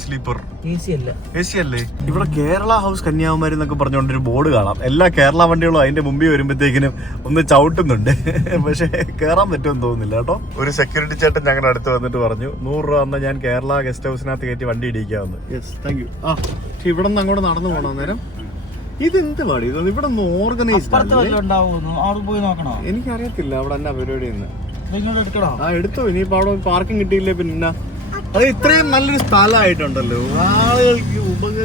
sleeper. AC അല്ലേ? ഇവിടെ കേരള ഹൗസ് കന്യാകുമാരി എന്നൊക്കെ പറഞ്ഞുകൊണ്ടൊരു ബോർഡ് കാണാം. എല്ലാ കേരള വണ്ടികളും അതിന്റെ മുമ്പിൽ വരുമ്പോഴത്തേക്കിനും ഒന്ന് ചവിട്ടുന്നുണ്ട്. പക്ഷെ കയറാൻ പറ്റുമെന്ന് തോന്നുന്നില്ല കേട്ടോ. ഒരു സെക്യൂരിറ്റി ചേട്ടൻ ഞങ്ങളുടെ അടുത്ത് വന്നിട്ട് പറഞ്ഞു 100 രൂപ എന്നാൽ ഞാൻ കേരള ഗസ്റ്റ് ഹൗസിനകത്ത് കയറ്റി വണ്ടി ഇടിക്കാമെന്ന്. Yes, thank you. പക്ഷെ ഇവിടെ നിന്ന് അങ്ങോട്ട് നടന്നു പോകണം. അന്നേരം ഇതെന്ത് പാടി? ഇത് ഇവിടെ ഒന്ന് ഓർഗനൈസ്ഡ് എനിക്കറിയത്തില്ല അവിടെ എന്നാ പരിപാടി എന്ന്. എടുത്തോ, ഇനിയിപ്പോ അവിടെ പാർക്കിംഗ് കിട്ടിയില്ലേ പിന്നെ. അത് ഇത്രയും നല്ലൊരു സ്ഥലമായിട്ടുണ്ടല്ലോ, ആളുകൾക്ക്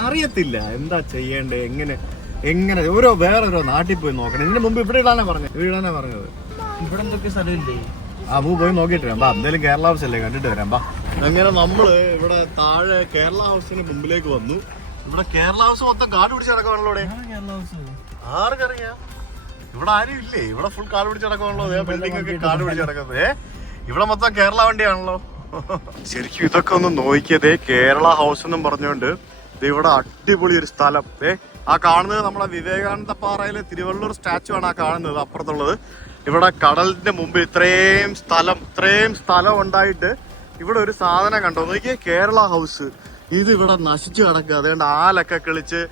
അറിയത്തില്ല എന്താ ചെയ്യേണ്ടത്, എങ്ങനെ വേറൊരു നാട്ടിൽ പോയി നോക്കണം. ഇതിന്റെ മുമ്പ് ഇവിടെ ഇടാനാ പറഞ്ഞത്. ഇവിടെ എന്തൊക്കെ സ്ഥലമില്ലേ? പോയി നോക്കിട്ട് വരാം. എന്തായാലും കേരള ഹൗസ് അല്ലേ, കണ്ടിട്ട് വരാം. അങ്ങനെ നമ്മള് ഇവിടെ താഴെ കേരള ഹൗസിന് മുമ്പിലേക്ക് വന്നു. ഇവിടെ കേരള ഹൗസ് മൊത്തം കാട് പിടിച്ച് നടക്കാണല്ലോ. ആർക്കറിയാം? ഇവിടെ ആരും ഇല്ലേ? ഇവിടെ ഫുൾ കാട് പിടിച്ച് നടക്കാണല്ലോ. ബിൽഡിംഗ് ഒക്കെ കാട് പിടിച്ച് നടക്കുന്നത്. ഇവിടെ മൊത്തം കേരള വണ്ടിയാണല്ലോ. ശരിക്കും ഇതൊക്കെ ഒന്ന് നോക്കിയതേ. കേരള ഹൗസ് എന്നും പറഞ്ഞുകൊണ്ട് ഇവിടെ അടിപൊളി ഒരു സ്ഥലം. ആ കാണുന്നത് നമ്മളെ വിവേകാനന്ദ പാറയിലെ തിരുവള്ളൂർ സ്റ്റാച്ചു ആണ് ആ കാണുന്നത്. അപ്പുറത്തുള്ളത് ഇവിടെ കടലിന്റെ മുമ്പ് ഇത്രയും സ്ഥലം ഉണ്ടായിട്ട് ഇവിടെ ഒരു സാധനം കണ്ടോ നോക്കിയേ, കേരള ഹൗസ്. ഇത് ഇവിടെ നശിച്ചു കിടക്കുക. അതുകൊണ്ട് ആലൊക്കെ കിളിച്ച്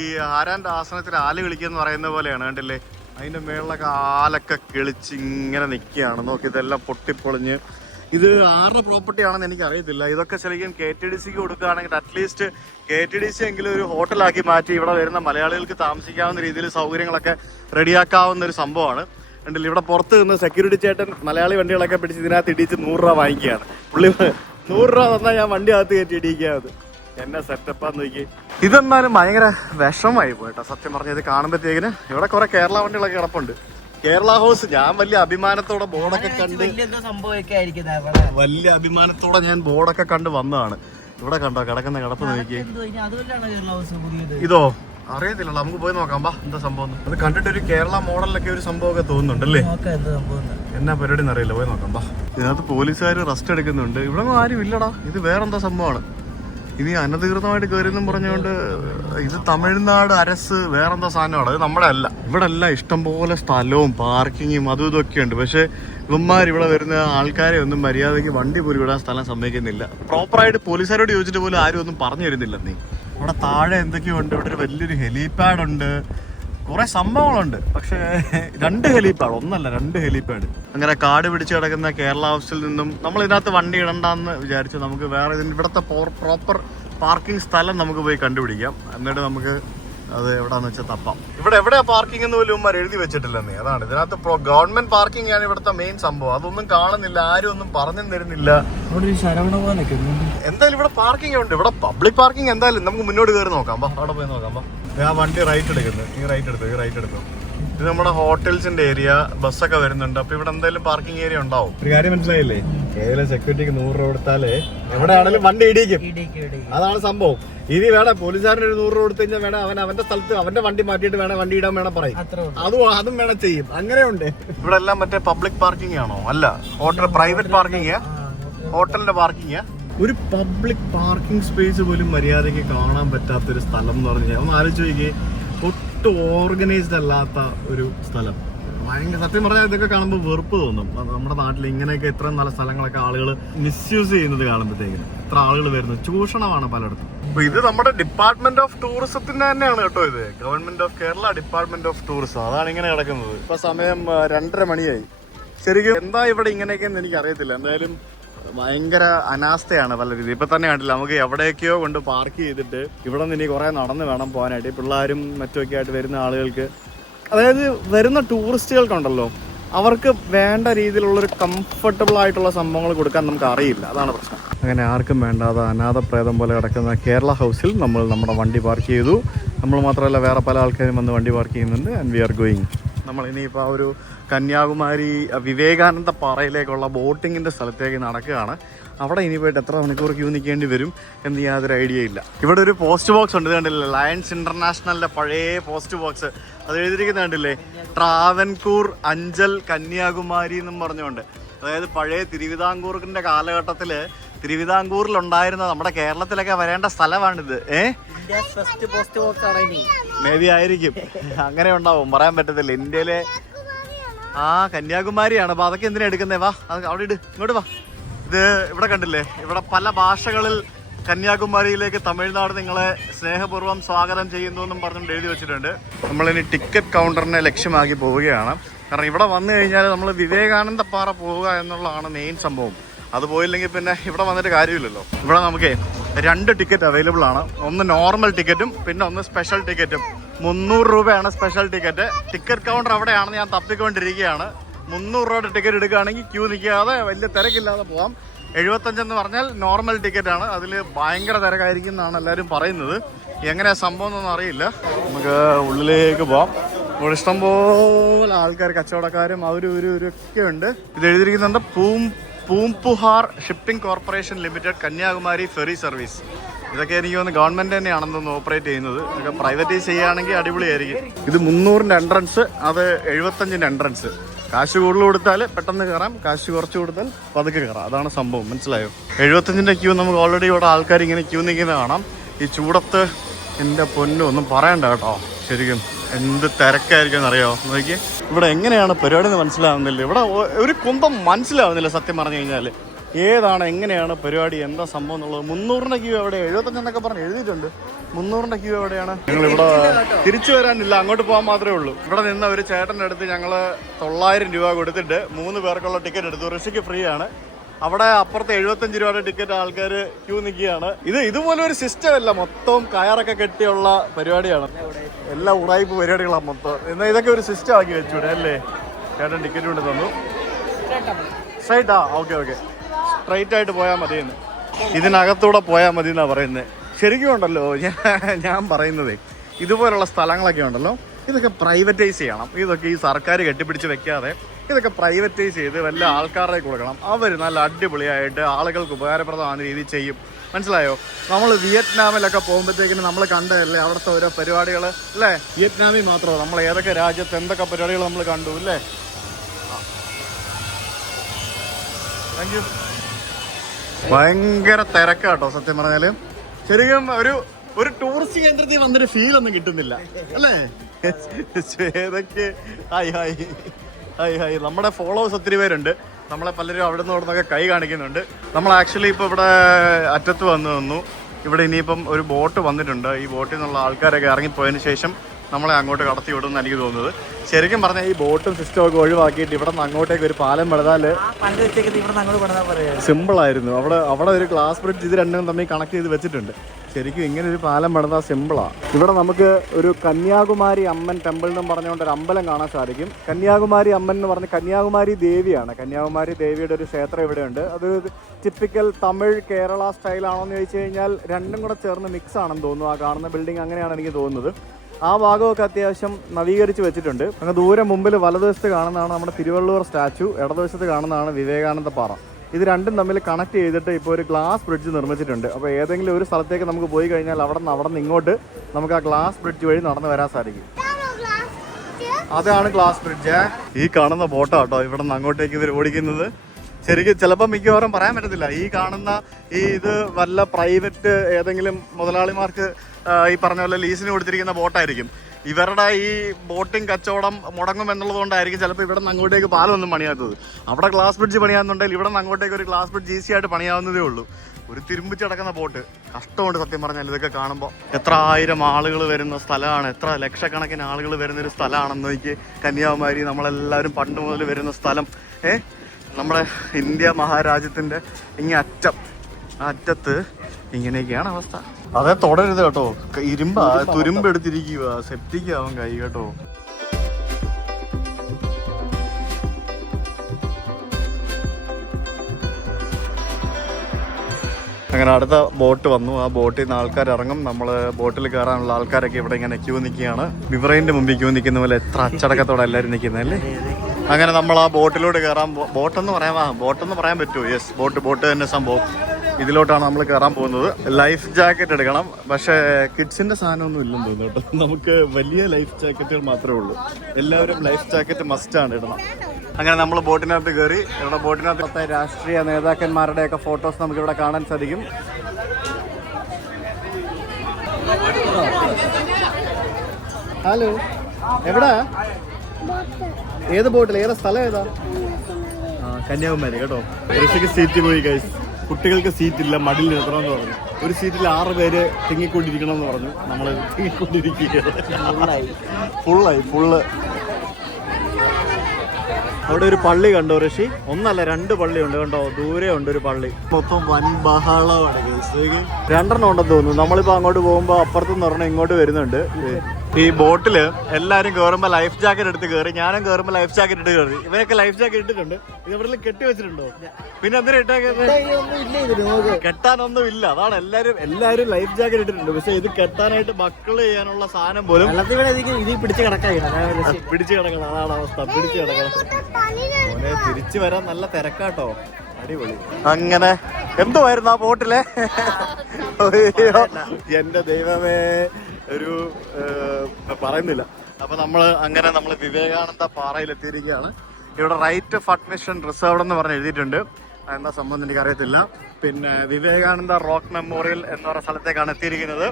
ഈ ആരാന്റെ ആസനത്തിൽ ആല് കളിക്കുക പറയുന്ന പോലെയാണ്. കണ്ടില്ലേ, അതിന്റെ മേളിലൊക്കെ ആലൊക്കെ കിളിച്ച് ഇങ്ങനെ നിൽക്കുകയാണ്. നോക്കി, ഇതെല്ലാം പൊട്ടിപ്പൊളിഞ്ഞ്. ഇത് ആരുടെ പ്രോപ്പർട്ടി ആണെന്ന് എനിക്ക് അറിയത്തില്ല. ഇതൊക്കെ ശരിക്കും KTDCക്ക് കൊടുക്കുകയാണെങ്കിൽ അറ്റ്ലീസ്റ്റ് KTDC എങ്കിലും ഒരു ഹോട്ടലാക്കി മാറ്റി ഇവിടെ വരുന്ന മലയാളികൾക്ക് താമസിക്കാവുന്ന രീതിയിൽ സൗകര്യങ്ങളൊക്കെ റെഡിയാക്കാവുന്ന ഒരു സംഭവമാണ്. കണ്ടില്ല, ഇവിടെ പുറത്ത് നിന്ന് സെക്യൂരിറ്റി ചേട്ടൻ മലയാളി വണ്ടികളൊക്കെ പിടിച്ച് ഇതിനകത്ത് ഇടിച്ച് 100 രൂപ വാങ്ങിക്കുകയാണ്. പുള്ളി 100 രൂപ തന്നാൽ ഞാൻ വണ്ടി അകത്ത് കയറ്റി ഇടിക്കാത്. എന്നെ സെറ്റപ്പാന്ന് നോക്കി. ഇതെന്നാലും ഭയങ്കര വിഷമായി പോയിട്ടോ സത്യം പറഞ്ഞത് കാണുമ്പോഴത്തേക്കിന്. ഇവിടെ കുറെ കേരള വണ്ടികളൊക്കെ കിടപ്പുണ്ട്. കേരള ഹൗസ് ഞാൻ വലിയ അഭിമാനത്തോടെ ബോർഡൊക്കെ കണ്ട് ഞാൻ ബോർഡൊക്കെ കണ്ട് വന്നതാണ്. ഇവിടെ കണ്ടോ കിടക്കുന്ന കിടപ്പ് നോക്കി. ഇതോ അറിയത്തില്ല, നമുക്ക് പോയി നോക്കാം. എന്താ സംഭവം? അത് കണ്ടിട്ട് ഒരു കേരള മോഡലിലൊക്കെ ഒരു സംഭവമൊക്കെ തോന്നുന്നുണ്ടല്ലേ. എന്നാ പരിപാടി അറിയില്ല, പോയി നോക്കാം. ഇതിനകത്ത് പോലീസുകാർ റെസ്റ്റ് എടുക്കുന്നുണ്ട്. ഇവിടെ ആരും ഇല്ലടാ. ഇത് വേറെന്താ സംഭവമാണ്. ഇനി അനധികൃതമായിട്ട് കയറിയെന്നും പറഞ്ഞുകൊണ്ട് ഇത് തമിഴ്നാട് അരസ് വേറെന്താ സാധനമാണ്. അത് നമ്മുടെ അല്ല. ഇവിടെ എല്ലാം ഇഷ്ടംപോലെ സ്ഥലവും പാർക്കിങ്ങും അതും ഇതൊക്കെ ഉണ്ട്. പക്ഷെ ഇവന്മാർ ഇവിടെ വരുന്ന ആൾക്കാരെ ഒന്നും മര്യാദയ്ക്ക് വണ്ടി പോലും വിടാൻ സ്ഥലം സമ്മതിക്കുന്നില്ല. പ്രോപ്പറായിട്ട് പോലീസുകാരോട് ചോദിച്ചിട്ട് പോലും ആരും ഒന്നും പറഞ്ഞു തരുന്നില്ല. നീ ഇവിടെ താഴെ എന്തൊക്കെയോ ഉണ്ട്. ഇവിടെ ഒരു വലിയൊരു ഹെലിപാഡ് ഉണ്ട്, കുറെ സംഭവങ്ങളുണ്ട്. പക്ഷേ 2 ഹെലിപാഡ്, ഒന്നല്ല 2 ഹെലിപാഡ്. അങ്ങനെ കാട് പിടിച്ച് കിടക്കുന്ന കേരള ഹൗസിൽ നിന്നും നമ്മൾ ഇതിനകത്ത് വണ്ടി ഇടണ്ടെന്ന് വിചാരിച്ചു. നമുക്ക് വേറെ ഇവിടുത്തെ പ്രോപ്പർ പാർക്കിംഗ് സ്ഥലം നമുക്ക് പോയി കണ്ടുപിടിക്കാം. എന്നിട്ട് നമുക്ക് അത് എവിടാന്ന് വെച്ചാൽ തപ്പാം. ഇവിടെ എവിടെയാ പാർക്കിംഗ് എന്ന് പോലും ഉമ്മാർ എഴുതി വെച്ചിട്ടില്ലെന്നേ. അതാണ് ഇതിനകത്ത് ഗവൺമെന്റ് പാർക്കിംഗ് ആണ് ഇവിടുത്തെ മെയിൻ സംഭവം. അതൊന്നും കാണുന്നില്ല, ആരും ഒന്നും പറഞ്ഞു തരുന്നില്ല. എന്തായാലും ഇവിടെ പാർക്കിംഗ് ഉണ്ട്. ഇവിടെ പബ്ലിക് പാർക്കിംഗ് എന്തായാലും നമുക്ക് മുന്നോട്ട് കയറി നോക്കാം. അവിടെ പോയി നോക്കാം. ആ വണ്ടി റൈറ്റ് എടുക്കുന്നു. ഈ റൈറ്റ് എടുത്തു. ഇത് നമ്മുടെ ഹോട്ടൽസിന്റെ ഏരിയ, ബസ്സൊക്കെ വരുന്നുണ്ട്. അപ്പൊ ഇവിടെ എന്തായാലും പാർക്കിംഗ് ഏരിയ ഉണ്ടാവും. ഒരു കാര്യം മനസ്സിലായില്ലേ, ഏതെങ്കിലും സെക്യൂരിറ്റിക്ക് 100 രൂപ കൊടുത്താലേ എവിടെയാണെങ്കിലും വണ്ടി ഇടിക്കും. അതാണ് സംഭവം. ഇനി വേണം പോലീസുകാരന് ഒരു 100 രൂപ കൊടുത്തു കഴിഞ്ഞാൽ വേണം അവന്റെ സ്ഥലത്ത് അവന്റെ വണ്ടി മാറ്റിയിട്ട് വേണം വണ്ടി ഇടാൻ വേണം പറയും. അതും വേണം ചെയ്യും. അങ്ങനെയുണ്ട്. ഇവിടെ എല്ലാം മറ്റേ പബ്ലിക് പാർക്കിംഗ് ആണോ? അല്ല, ഹോട്ടൽ പ്രൈവറ്റ് പാർക്കിംഗ്, ഹോട്ടലിന്റെ പാർക്കിംഗ്. ഒരു പബ്ലിക് പാർക്കിംഗ് സ്പേസ് പോലും മര്യാദയ്ക്ക് കാണാൻ പറ്റാത്തൊരു സ്ഥലം എന്ന് പറഞ്ഞാൽ ഒന്ന് ആലോചിച്ച് നോക്കിയേ. ഒട്ടും ഓർഗനൈസ്ഡ് അല്ലാത്ത ഒരു സ്ഥലം. ഭയങ്കര സത്യം പറഞ്ഞാൽ ഇതൊക്കെ കാണുമ്പോൾ വെറുപ്പ് തോന്നും. നമ്മുടെ നാട്ടിൽ ഇങ്ങനെയൊക്കെ ഇത്രയും നല്ല സ്ഥലങ്ങളൊക്കെ ആളുകൾ മിസ്യൂസ് ചെയ്യുന്നത് കാണുമ്പോഴത്തേക്കിന് ഇത്ര ആളുകൾ വരുന്നത് ചൂഷണമാണ് പലയിടത്തും. അപ്പൊ ഇത് നമ്മുടെ ഡിപ്പാർട്ട്മെന്റ് ഓഫ് ടൂറിസത്തിന്റെ തന്നെയാണ് കേട്ടോ. ഇത് government of Kerala department of tourism, അതാണ് ഇങ്ങനെ കിടക്കുന്നത്. ഇപ്പൊ സമയം 2:30 മണിയായി. ശരിക്കും എന്താ ഇവിടെ ഇങ്ങനെയൊക്കെയെന്ന് എനിക്ക് അറിയത്തില്ല. എന്തായാലും ഭയങ്കര അനാസ്ഥയാണ് പല രീതി. ഇപ്പൊ തന്നെ കണ്ടില്ല, നമുക്ക് എവിടെയൊക്കെയോ കൊണ്ട് പാർക്ക് ചെയ്തിട്ട് ഇവിടെ നിന്ന് ഇനി കുറെ നടന്ന് വേണം പോകാനായിട്ട്. പിള്ളേരും മറ്റുമൊക്കെ ആയിട്ട് വരുന്ന ആളുകൾക്ക്, അതായത് വരുന്ന ടൂറിസ്റ്റുകൾക്കുണ്ടല്ലോ, അവർക്ക് വേണ്ട രീതിയിലുള്ളൊരു കംഫർട്ടബിൾ ആയിട്ടുള്ള സംഭവങ്ങൾ കൊടുക്കാൻ നമുക്ക് അറിയില്ല. അതാണ് പ്രശ്നം. അങ്ങനെ ആർക്കും വേണ്ടാതെ അനാഥപ്രേതം പോലെ കിടക്കുന്ന കേരള ഹൗസിൽ നമ്മൾ നമ്മുടെ വണ്ടി പാർക്ക് ചെയ്തു. നമ്മൾ മാത്രമല്ല, വേറെ പല ആൾക്കാരും വന്ന് വണ്ടി പാർക്ക് ചെയ്യുന്നുണ്ട്. And we are going. നമ്മൾ ഇനിയിപ്പോൾ ആ ഒരു കന്യാകുമാരി വിവേകാനന്ദ പാറയിലേക്കുള്ള ബോട്ടിങ്ങിൻ്റെ സ്ഥലത്തേക്ക് നടക്കുകയാണ്. അവിടെ ഇനി പോയിട്ട് എത്ര മണിക്കൂർ ക്യൂ നിൽക്കേണ്ടി വരും എന്ന് യാതൊരു ഐഡിയ ഇല്ല. ഇവിടെ ഒരു പോസ്റ്റ് ബോക്സ് ഉണ്ട്, കണ്ടില്ലേ? ലയൺസ് ഇന്റർനാഷണലിന്റെ പഴയ പോസ്റ്റ് ബോക്സ്. അത് എഴുതിയിരിക്കുന്ന കണ്ടില്ലേ? ട്രാവൻകൂർ അഞ്ചൽ കന്യാകുമാരി എന്നും പറഞ്ഞുകൊണ്ട്. അതായത് പഴയ തിരുവിതാംകൂറിന്റെ കാലഘട്ടത്തിൽ തിരുവിതാംകൂറിലുണ്ടായിരുന്ന നമ്മുടെ കേരളത്തിലൊക്കെ വരേണ്ട സ്ഥലമാണിത്. മേ ബി ആയിരിക്കും, അങ്ങനെ ഉണ്ടാവും, പറയാൻ പറ്റത്തില്ല. ഇന്ത്യയിലെ കന്യാകുമാരിയാണ്. അപ്പൊ അതൊക്കെ എന്തിനാ എടുക്കുന്നേ? വാ, അവിടെ ഇട്, ഇങ്ങോട്ട് വാ. ഇത് ഇവിടെ കണ്ടില്ലേ? ഇവിടെ പല ഭാഷകളിൽ കന്യാകുമാരിയിലേക്ക് തമിഴ്നാട് നിങ്ങളെ സ്നേഹപൂർവ്വം സ്വാഗതം ചെയ്യുന്നു എന്നും പറഞ്ഞുകൊണ്ട് എഴുതി വെച്ചിട്ടുണ്ട്. നമ്മളിനി ടിക്കറ്റ് കൗണ്ടറിനെ ലക്ഷ്യമാക്കി പോവുകയാണ്. കാരണം ഇവിടെ വന്നു കഴിഞ്ഞാൽ നമ്മൾ വിവേകാനന്ദ പാറ പോവുക എന്നുള്ളതാണ് മെയിൻ സംഭവം. അത് പോയില്ലെങ്കിൽ പിന്നെ ഇവിടെ വന്നിട്ട് കാര്യമില്ലല്ലോ. ഇവിടെ നമുക്ക് 2 ടിക്കറ്റ് അവൈലബിൾ ആണ്. ഒന്ന് നോർമൽ ടിക്കറ്റും പിന്നെ ഒന്ന് സ്പെഷ്യൽ ടിക്കറ്റും. 300 രൂപയാണ് സ്പെഷ്യൽ ടിക്കറ്റ്. ടിക്കറ്റ് കൗണ്ടർ അവിടെയാണെന്ന് ഞാൻ തപ്പിക്കൊണ്ടിരിക്കുകയാണ്. 300 രൂപയുടെ ടിക്കറ്റ് എടുക്കുകയാണെങ്കിൽ ക്യൂ നിൽക്കാതെ വലിയ തിരക്കില്ലാതെ പോകാം. 75 എന്ന് പറഞ്ഞാൽ നോർമൽ ടിക്കറ്റാണ്. അതിൽ ഭയങ്കര തിരക്കായിരിക്കും എന്നാണ് എല്ലാവരും പറയുന്നത്. എങ്ങനെയാ സംഭവം എന്നൊന്നും അറിയില്ല. നമുക്ക് ഉള്ളിലേക്ക് പോവാം. ഇവിടെ ഇഷ്ടംപോലെ ആൾക്കാർ, കച്ചവടക്കാരും അവരൊക്കെ ഉണ്ട്. ഇത് എഴുതിയിരിക്കുന്നുണ്ട് Poompuhar shipping corporation limited Kanyakumari ferry service. ഇതൊക്കെ എനിക്ക് തോന്നുന്നു ഗവൺമെന്റ് തന്നെയാണെന്ന് തോന്നുന്നു ഓപ്പറേറ്റ് ചെയ്യുന്നത്. ഇതൊക്കെ പ്രൈവറ്റൈസ് ചെയ്യുകയാണെങ്കിൽ അടിപൊളിയായിരിക്കും. ഇത് 300-ന്റെ എൻട്രൻസ്, അത് 75-ന്റെ എൻട്രൻസ്. കാശ് കൂടുതൽ കൊടുത്താൽ പെട്ടെന്ന് കയറാം, കാശ് കുറച്ച് കൊടുത്താൽ പതുക്കെ കയറാം. അതാണ് സംഭവം, മനസ്സിലായോ? 75-ന്റെ ക്യൂ നമുക്ക് ഓൾറെഡി ഇവിടെ ആൾക്കാർ ഇങ്ങനെ ക്യൂ നിൽക്കുന്നത് കാണാം. ഈ ചൂടത്ത് എൻ്റെ പൊന്നും ഒന്നും പറയണ്ട കേട്ടോ. ശരിക്കും എന്ത് തിരക്കായിരിക്കും എന്നറിയോ? നോക്കി, ഇവിടെ എങ്ങനെയാണ് പരിപാടി എന്ന് മനസ്സിലാവുന്നില്ല. ഇവിടെ ഒരു കുന്തം മനസ്സിലാവുന്നില്ല സത്യം പറഞ്ഞു കഴിഞ്ഞാൽ. ഏതാണ്, എങ്ങനെയാണ് പരിപാടി, എന്താ സംഭവം എന്നുള്ളത്. 300-ന്റെ ക്യൂ എവിടെ? 75 എന്നൊക്കെ പറഞ്ഞ് എഴുതിയിട്ടുണ്ട്. 300-ന്റെ ക്യൂ എവിടെയാണ്? ഞങ്ങൾ ഇവിടെ തിരിച്ചു വരാനില്ല, അങ്ങോട്ട് പോകാൻ മാത്രമേ ഉള്ളൂ. ഇവിടെ നിന്ന് ഒരു ചേട്ടൻ്റെ അടുത്ത് ഞങ്ങൾ 900 രൂപ കൊടുത്തിട്ട് 3 പേർക്കുള്ള ടിക്കറ്റ് എടുത്തു. ഋഷിക്ക് ഫ്രീ ആണ്. അവിടെ അപ്പുറത്ത് 75 രൂപയുടെ ടിക്കറ്റ് ആൾക്കാർ ക്യൂ നിൽക്കുകയാണ്. ഇതുപോലെ ഒരു സിസ്റ്റം അല്ല, മൊത്തം കയറൊക്കെ കെട്ടിയുള്ള പരിപാടിയാണ്. എല്ലാം ഉടായ്പ പരിപാടികളാണ് മൊത്തം. എന്നാൽ ഇതൊക്കെ ഒരു സിസ്റ്റം ആക്കി വെച്ചൂടെ അല്ലേ? ചേട്ടൻ ടിക്കറ്റ് കൊണ്ട് തന്നു. സ്ട്രൈറ്റാ? ഓക്കെ, സ്ട്രൈറ്റ് ആയിട്ട് പോയാൽ മതിയെന്ന്. ഇതിനകത്തൂടെ പോയാൽ മതി എന്നാണ് പറയുന്നത്. ശരിക്കും ഉണ്ടല്ലോ, ഞാൻ പറയുന്നത് ഇതുപോലുള്ള സ്ഥലങ്ങളൊക്കെ ഉണ്ടല്ലോ, ഇതൊക്കെ പ്രൈവറ്റൈസ് ചെയ്യണം. ഇതൊക്കെ ഈ സർക്കാർ കെട്ടിപ്പിടിച്ച് വെക്കാതെ ഇതൊക്കെ പ്രൈവറ്റൈസ് ചെയ്ത് വല്ല ആൾക്കാരെ കൊടുക്കണം. അവർ നല്ല അടിപൊളിയായിട്ട് ആളുകൾക്ക് ഉപകാരപ്രദമായ രീതിയിൽ ചെയ്യും. മനസ്സിലായോ? നമ്മൾ വിയറ്റ്നാമിലൊക്കെ പോകുമ്പോഴത്തേക്കിന് നമ്മൾ കണ്ടതല്ലേ അവിടുത്തെ ഓരോ പരിപാടികൾ അല്ലേ? വിയറ്റ്നാമിൽ മാത്രമോ, നമ്മൾ ഏതൊക്കെ രാജ്യത്ത് എന്തൊക്കെ പരിപാടികൾ നമ്മൾ കണ്ടു അല്ലേ? Thank you. ഭയങ്കര തിരക്കാട്ടോ സത്യം പറഞ്ഞാല്. ശരിക്കും ഒരു ടൂറിസ്റ്റ് കേന്ദ്രത്തിൽ വന്നൊരു ഫീൽ ഒന്നും കിട്ടുന്നില്ല അല്ലേ? ഏതൊക്കെ ഹായ് നമ്മുടെ ഫോളോവേഴ്സ് ഒത്തിരി പേരുണ്ട്. നമ്മളെ പലരും അവിടെ നിന്ന് ഇവിടുന്നൊക്കെ കൈ കാണിക്കുന്നുണ്ട്. നമ്മൾ ആക്ച്വലി ഇപ്പോൾ ഇവിടെ അറ്റത്ത് വന്നു. ഇവിടെ ഇനിയിപ്പം ഒരു ബോട്ട് വന്നിട്ടുണ്ട്. ഈ ബോട്ടിൽ നിന്നുള്ള ആൾക്കാരൊക്കെ ഇറങ്ങിപ്പോയതിന് ശേഷം നമ്മളെ അങ്ങോട്ട് കടത്തി വിടുമെന്ന് എനിക്ക് തോന്നുന്നത്. ശരിക്കും പറഞ്ഞാൽ ഈ ബോട്ടും സിസ്റ്റം ഒക്കെ ഒഴിവാക്കിയിട്ട് ഇവിടെ നിന്ന് അങ്ങോട്ടേക്ക് ഒരു പാലം പണിതാൽ സിമ്പിളായിരുന്നു. അവിടെ ഒരു ഗ്ലാസ് ബ്രിഡ്ജ് ഇത് രണ്ടും തമ്മിൽ കണക്ട് ചെയ്ത് വെച്ചിട്ടുണ്ട്. ശരിക്കും ഇങ്ങനെ ഒരു പാലം പണിതാൽ സിമ്പിളാണ്. ഇവിടെ നമുക്ക് ഒരു കന്യാകുമാരി അമ്മൻ ടെമ്പിൾ എന്നും പറഞ്ഞുകൊണ്ട് ഒരു അമ്പലം കാണാൻ സാധിക്കും. കന്യാകുമാരി അമ്മൻ എന്ന് പറഞ്ഞ കന്യാകുമാരി ദേവിയാണ്. കന്യാകുമാരി ദേവിയുടെ ഒരു ക്ഷേത്രം ഇവിടെയുണ്ട്. അത് ടിപ്പിക്കൽ തമിഴ് കേരള സ്റ്റൈലാണോ എന്ന് ചോദിച്ചു കഴിഞ്ഞാൽ രണ്ടും കൂടെ ചേർന്ന് മിക്സ് ആണെന്ന് തോന്നുന്നു. ആ കാണുന്ന ബിൽഡിംഗ് അങ്ങനെയാണ് എനിക്ക് തോന്നുന്നത്. ആ ഭാഗമൊക്കെ അത്യാവശ്യം നവീകരിച്ച് വെച്ചിട്ടുണ്ട്. അങ്ങ് ദൂരെ മുമ്പിൽ വലതുവശത്ത് കാണുന്നതാണ് നമ്മുടെ തിരുവള്ളുവർ സ്റ്റാച്ചു, ഇടതുവശത്ത് കാണുന്നതാണ് വിവേകാനന്ദ പാറ. ഇത് രണ്ടും തമ്മിൽ കണക്ട് ചെയ്തിട്ട് ഇപ്പോൾ ഒരു ഗ്ലാസ് ബ്രിഡ്ജ് നിർമ്മിച്ചിട്ടുണ്ട്. അപ്പോൾ ഏതെങ്കിലും ഒരു സ്ഥലത്തേക്ക് നമുക്ക് പോയി കഴിഞ്ഞാൽ അവിടെ നിന്ന് ഇങ്ങോട്ട് നമുക്ക് ആ ഗ്ലാസ് ബ്രിഡ്ജ് വഴി നടന്നു വരാൻ സാധിക്കും. അതാണ് ഗ്ലാസ് ബ്രിഡ്ജ്. ഈ കാണുന്ന ബോട്ടാട്ടോ ഇവിടെ നിന്ന് അങ്ങോട്ടേക്ക് ഇവർ ഓടിക്കുന്നത്. ശരിക്കും ചിലപ്പോൾ മിക്കവാറും പറയാൻ പറ്റത്തില്ല. ഈ കാണുന്ന ഇത് വല്ല പ്രൈവറ്റ് ഏതെങ്കിലും മുതലാളിമാർക്ക് ഈ പറഞ്ഞ പോലെ ലീസിന് കൊടുത്തിരിക്കുന്ന ബോട്ടായിരിക്കും. ഇവരുടെ ഈ ബോട്ടിംഗ് കച്ചവടം മുടങ്ങും എന്നുള്ളത് കൊണ്ടായിരിക്കും ചിലപ്പോൾ ഇവിടെ നിന്ന് അങ്ങോട്ടേക്ക് പാലമൊന്നും പണിയാത്തത്. അവിടെ ഗ്ലാസ് ബ്രിഡ്ജ് പണിയാന്നുണ്ടെങ്കിൽ ഇവിടെ നിന്ന് അങ്ങോട്ടേക്ക് ഒരു ഗ്ലാസ് ബ്രിഡ്ജ് ഈസി ആയിട്ട് പണിയാവുന്നതേ ഉള്ളൂ. ഒരു തിരുമ്പിച്ച് കിടക്കുന്ന ബോട്ട് കഷ്ടമുണ്ട് സത്യം പറഞ്ഞാൽ. ഇതൊക്കെ കാണുമ്പോൾ എത്ര ആയിരം ആളുകൾ വരുന്ന സ്ഥലമാണ്, എത്ര ലക്ഷക്കണക്കിന് ആളുകൾ വരുന്നൊരു സ്ഥലമാണെന്ന് നോക്കി. കന്യാകുമാരി നമ്മളെല്ലാവരും പണ്ട് മുതൽ വരുന്ന സ്ഥലം. നമ്മുടെ ഇന്ത്യ മഹാരാജ്യത്തിൻ്റെ ഇങ്ങേ അറ്റത്ത് ഇങ്ങനെയൊക്കെയാണ് അവസ്ഥ. അതെ, തുടരുത് കേട്ടോ. തുരുമ്പെടുത്തിരിക്കുക, സെപ്റ്റിക് ആവും കൈ കേട്ടോ. അങ്ങനെ അടുത്ത ബോട്ട് വന്നു. ആ ബോട്ടിൽ നിന്ന് ആൾക്കാർ ഇറങ്ങും. നമ്മൾ ബോട്ടിൽ കയറാനുള്ള ആൾക്കാരൊക്കെ ഇവിടെ ഇങ്ങനെ ക്യൂ നിൽക്കുകയാണ്. ബിവറേൻ്റെ മുമ്പിൽ ക്യൂ നിൽക്കുന്ന പോലെ എത്ര അച്ചടക്കത്തോടെ എല്ലാവരും നിൽക്കുന്നതല്ലേ. അങ്ങനെ നമ്മൾ ആ ബോട്ടിലൂടെ കയറാൻ ബോട്ടെന്ന് പറയാൻ പറ്റുമോ? യെസ്, ബോട്ട് തന്നെ സംഭവം. ഇതിലോട്ടാണ് നമ്മൾ കയറാൻ പോകുന്നത്. ലൈഫ് ജാക്കറ്റ് എടുക്കണം. പക്ഷേ കിഡ്സിന്റെ സാധനമൊന്നും ഇല്ലെന്ന് തോന്നുന്നു കേട്ടോ. നമുക്ക് വലിയ ലൈഫ് ജാക്കറ്റുകൾ മാത്രമേ ഉള്ളൂ. എല്ലാവരും ലൈഫ് ജാക്കറ്റ് മസ്റ്റാണ് ഇടണം. അങ്ങനെ നമ്മൾ ബോട്ടിനകത്ത് കയറി. ഇവിടെ ബോട്ടിനകത്ത് രാഷ്ട്രീയ നേതാക്കന്മാരുടെയൊക്കെ ഫോട്ടോസ് നമുക്ക് ഇവിടെ കാണാൻ സാധിക്കും. ഹലോ, എവിടാ? ഏത് ബോട്ടിൽ? ഏതാ സ്ഥലം? ഏതാ? കന്യാകുമാരി കേട്ടോ. ഋഷിക്ക് സീറ്റ് പോയി ഗൈസ്. കുട്ടികൾക്ക് സീറ്റില്ല, മടിയിൽ നിർത്തണമെന്ന് പറഞ്ഞു. ഒരു സീറ്റിൽ 6 പേര് തിങ്ങിക്കൊണ്ടിരിക്കണം എന്ന് പറഞ്ഞു. നമ്മൾ തിങ്ങിക്കൊണ്ടിരിക്കുകയാണ്. ഫുള്ള്. അവിടെ ഒരു പള്ളി കണ്ടോ ഋഷി? ഒന്നല്ല 2 പള്ളിയുണ്ട് കണ്ടോ. ദൂരെ ഉണ്ട് ഒരു പള്ളി. മൊത്തം വൻ ബഹളമാണ്. 2 ഉണ്ടെന്ന് തോന്നുന്നു. നമ്മളിപ്പോ അങ്ങോട്ട് പോകുമ്പോ അപ്പുറത്തുനിന്ന് പറഞ്ഞാൽ ഇങ്ങോട്ട് വരുന്നുണ്ട്. ഈ ബോട്ടില് എല്ലാരും കയറുമ്പോ ലൈഫ് ജാക്കറ്റ് എടുത്ത് കയറി. ഞാനും കയറുമ്പോ ലൈഫ് ജാക്കറ്റ് ഇട്ട് കയറി. ഇവരൊക്കെ ലൈഫ് ജാക്കറ്റ് ഇട്ടിട്ടുണ്ട്. ഇത് എവിടെയെങ്കിലും കെട്ടി വെച്ചിട്ടുണ്ടോ? പിന്നെ എന്തിനാ കെട്ടാനൊന്നും ഇല്ല. അതാണ് എല്ലാരും ലൈഫ് ജാക്കറ്റ് ഇട്ടിട്ടുണ്ട്. പക്ഷെ ഇത് കെട്ടാനായിട്ട് മക്കള് ചെയ്യാനുള്ള സാധനം പോലും പിടിച്ചു കിടക്കണം. അതാണ് അവസ്ഥ. പിടിച്ചു കിടക്കണം. തിരിച്ചു വരാൻ നല്ല തിരക്കാട്ടോ. അടിപൊളി. അങ്ങനെ എന്തുവായിരുന്നു ആ ബോട്ടിലെ? എന്റെ ദൈവമേ, ഒരു പറയുന്നില്ല. അപ്പൊ നമ്മൾ വിവേകാനന്ദ പാറയിൽ എത്തിയിരിക്കുകയാണ്. ഇവിടെ റൈറ്റ് ഓഫ് അഡ്മിഷൻ റിസർവ്ഡ് എന്ന് പറഞ്ഞ് എഴുതിയിട്ടുണ്ട്. എന്താ സംഭവം എനിക്ക് അറിയത്തില്ല. പിന്നെ വിവേകാനന്ദ റോക്ക് മെമ്മോറിയൽ എന്ന് പറയുന്ന സ്ഥലത്തേക്കാണ് എത്തിയിരിക്കുന്നത്.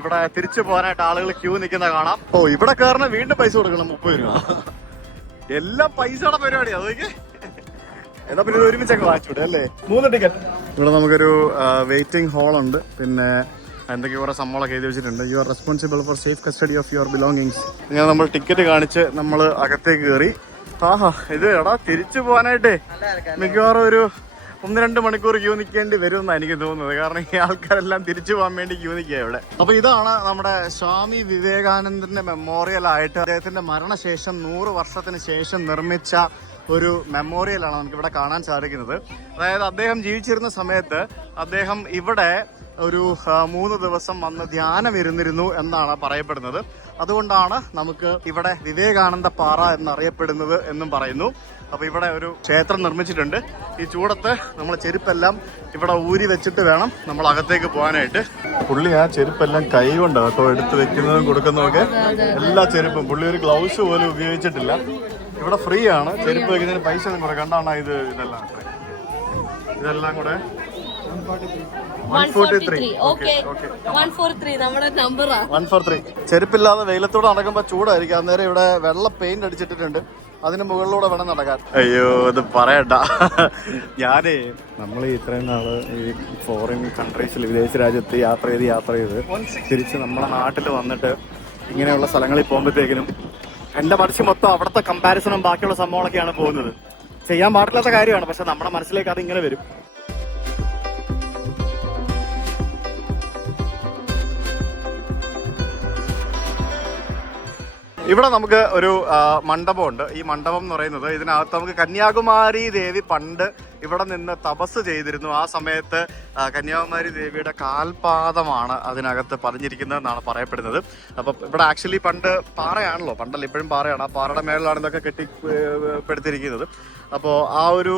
ഇവിടെ തിരിച്ചു പോകാനായിട്ട് ആളുകൾ ക്യൂ നിൽക്കുന്ന കാണാം. ഇവിടെ കയറണ വീണ്ടും പൈസ കൊടുക്കണം, 30 രൂപ. എല്ലാം പൈസയുടെ പരിപാടിയാണ്. അതൊക്കെ എന്നാ പിന്നെ ഒരുമിച്ചൊക്കെ വാങ്ങിച്ചൂടെ അല്ലേ? 3 ടിക്കറ്റ്. ഇവിടെ നമുക്കൊരു വെയിറ്റിംഗ് ഹാളുണ്ട്. പിന്നെ എന്തൊക്കെ കുറെ സംഭവങ്ങളൊക്കെ എഴുതി വെച്ചിട്ടുണ്ട്. You are responsible for safe custody of your belongings. ഇങ്ങനെ നമ്മൾ ടിക്കറ്റ് കാണിച്ച് നമ്മൾ അകത്തേക്ക് കയറി. ഇത് എടാ തിരിച്ചു പോകാനായിട്ടേ മിക്കവാറും ഒരു 1-2 മണിക്കൂർ ക്യൂ നിൽക്കേണ്ടി വരുമെന്നാണ് എനിക്ക് തോന്നുന്നത്. കാരണം ഈ ആൾക്കാരെല്ലാം തിരിച്ചു പോകാൻ വേണ്ടി ക്യൂ നിൽക്കുക ഇവിടെ. അപ്പൊ ഇതാണ് നമ്മുടെ സ്വാമി വിവേകാനന്ദന്റെ മെമ്മോറിയൽ ആയിട്ട് അദ്ദേഹത്തിന്റെ മരണശേഷം 100 വർഷത്തിന് ശേഷം നിർമ്മിച്ച ഒരു മെമ്മോറിയലാണ് നമുക്ക് ഇവിടെ കാണാൻ സാധിക്കുന്നത്. അതായത് അദ്ദേഹം ജീവിച്ചിരുന്ന സമയത്ത് അദ്ദേഹം ഇവിടെ ഒരു 3 ദിവസം വന്ന് ധ്യാനം ഇരുന്നിരുന്നു എന്നാണ് പറയപ്പെടുന്നത്. അതുകൊണ്ടാണ് നമുക്ക് ഇവിടെ വിവേകാനന്ദ പാറ എന്നറിയപ്പെടുന്നത് എന്നും പറയുന്നു. അപ്പൊ ഇവിടെ ഒരു ക്ഷേത്രം നിർമ്മിച്ചിട്ടുണ്ട്. ഈ ചൂടത്ത് നമ്മൾ ചെരുപ്പെല്ലാം ഇവിടെ ഊരി വെച്ചിട്ട് വേണം നമ്മൾ അകത്തേക്ക് പോകാനായിട്ട്. പുള്ളി ആ ചെരുപ്പെല്ലാം കൈ കൊണ്ടാണ് കേട്ടോ എടുത്ത് വെക്കുന്നതും കൊടുക്കുന്നതൊക്കെ. എല്ലാ ചെരുപ്പും പുള്ളി ഒരു ഗ്ലൗസ് പോലും ഉപയോഗിച്ചിട്ടില്ല. ഇവിടെ ഫ്രീ ആണ്. ചെരുപ്പ് വയ്ക്കുന്നതിന് പൈസ ഒന്നും കൂടെ കണ്ടാണ് ഇതെല്ലാം കൂടെ 143. ചെരുപ്പില്ലാതെ വെയിലത്തോടെ നടക്കുമ്പോ ചൂടായിരിക്കും. അന്നേരം ഇവിടെ വെള്ള പെയിന്റ് അടിച്ചിട്ടിട്ടുണ്ട്. അതിന് മുകളിലൂടെ വേണം നടക്കാൻ. അയ്യോ, ഇത് പറയണ്ട. ഞാനേ നമ്മൾ ഇത്രയും നാള് ഈ ഫോറിൻ കൺട്രീസിൽ വിദേശ രാജ്യത്ത് യാത്ര ചെയ്ത് തിരിച്ച് നമ്മുടെ നാട്ടിൽ വന്നിട്ട് ഇങ്ങനെയുള്ള സ്ഥലങ്ങളിൽ പോകുമ്പോഴത്തേക്കിനും എന്റെ മനസ്സിൽ മൊത്തം അവിടുത്തെ കമ്പാരിസണും ബാക്കിയുള്ള സംഭവങ്ങളൊക്കെയാണ് പോകുന്നത്. ചെയ്യാൻ പാടില്ലാത്ത കാര്യമാണ്, പക്ഷെ നമ്മുടെ മനസ്സിലേക്ക് അതിങ്ങനെ വരും. ഇവിടെ നമുക്ക് ഒരു മണ്ഡപമുണ്ട്. ഈ മണ്ഡപം എന്ന് പറയുന്നത് ഇതിനകത്ത് നമുക്ക് കന്യാകുമാരി ദേവി പണ്ട് ഇവിടെ നിന്ന് തപസ് ചെയ്തിരുന്നു. ആ സമയത്ത് കന്യാകുമാരി ദേവിയുടെ കാൽപാദമാണ് അതിനകത്ത് പതിഞ്ഞിരിക്കുന്നത് എന്നാണ് പറയപ്പെടുന്നത്. അപ്പം ഇവിടെ ആക്ച്വലി പണ്ട് പാറയാണല്ലോ, പണ്ടല്ല ഇപ്പോഴും പാറയാണ്. ആ പാറയുടെ മേളിലാണ് ഇതൊക്കെ കെട്ടിപ്പെടുത്തിയിരിക്കുന്നത്. അപ്പോൾ ആ ഒരു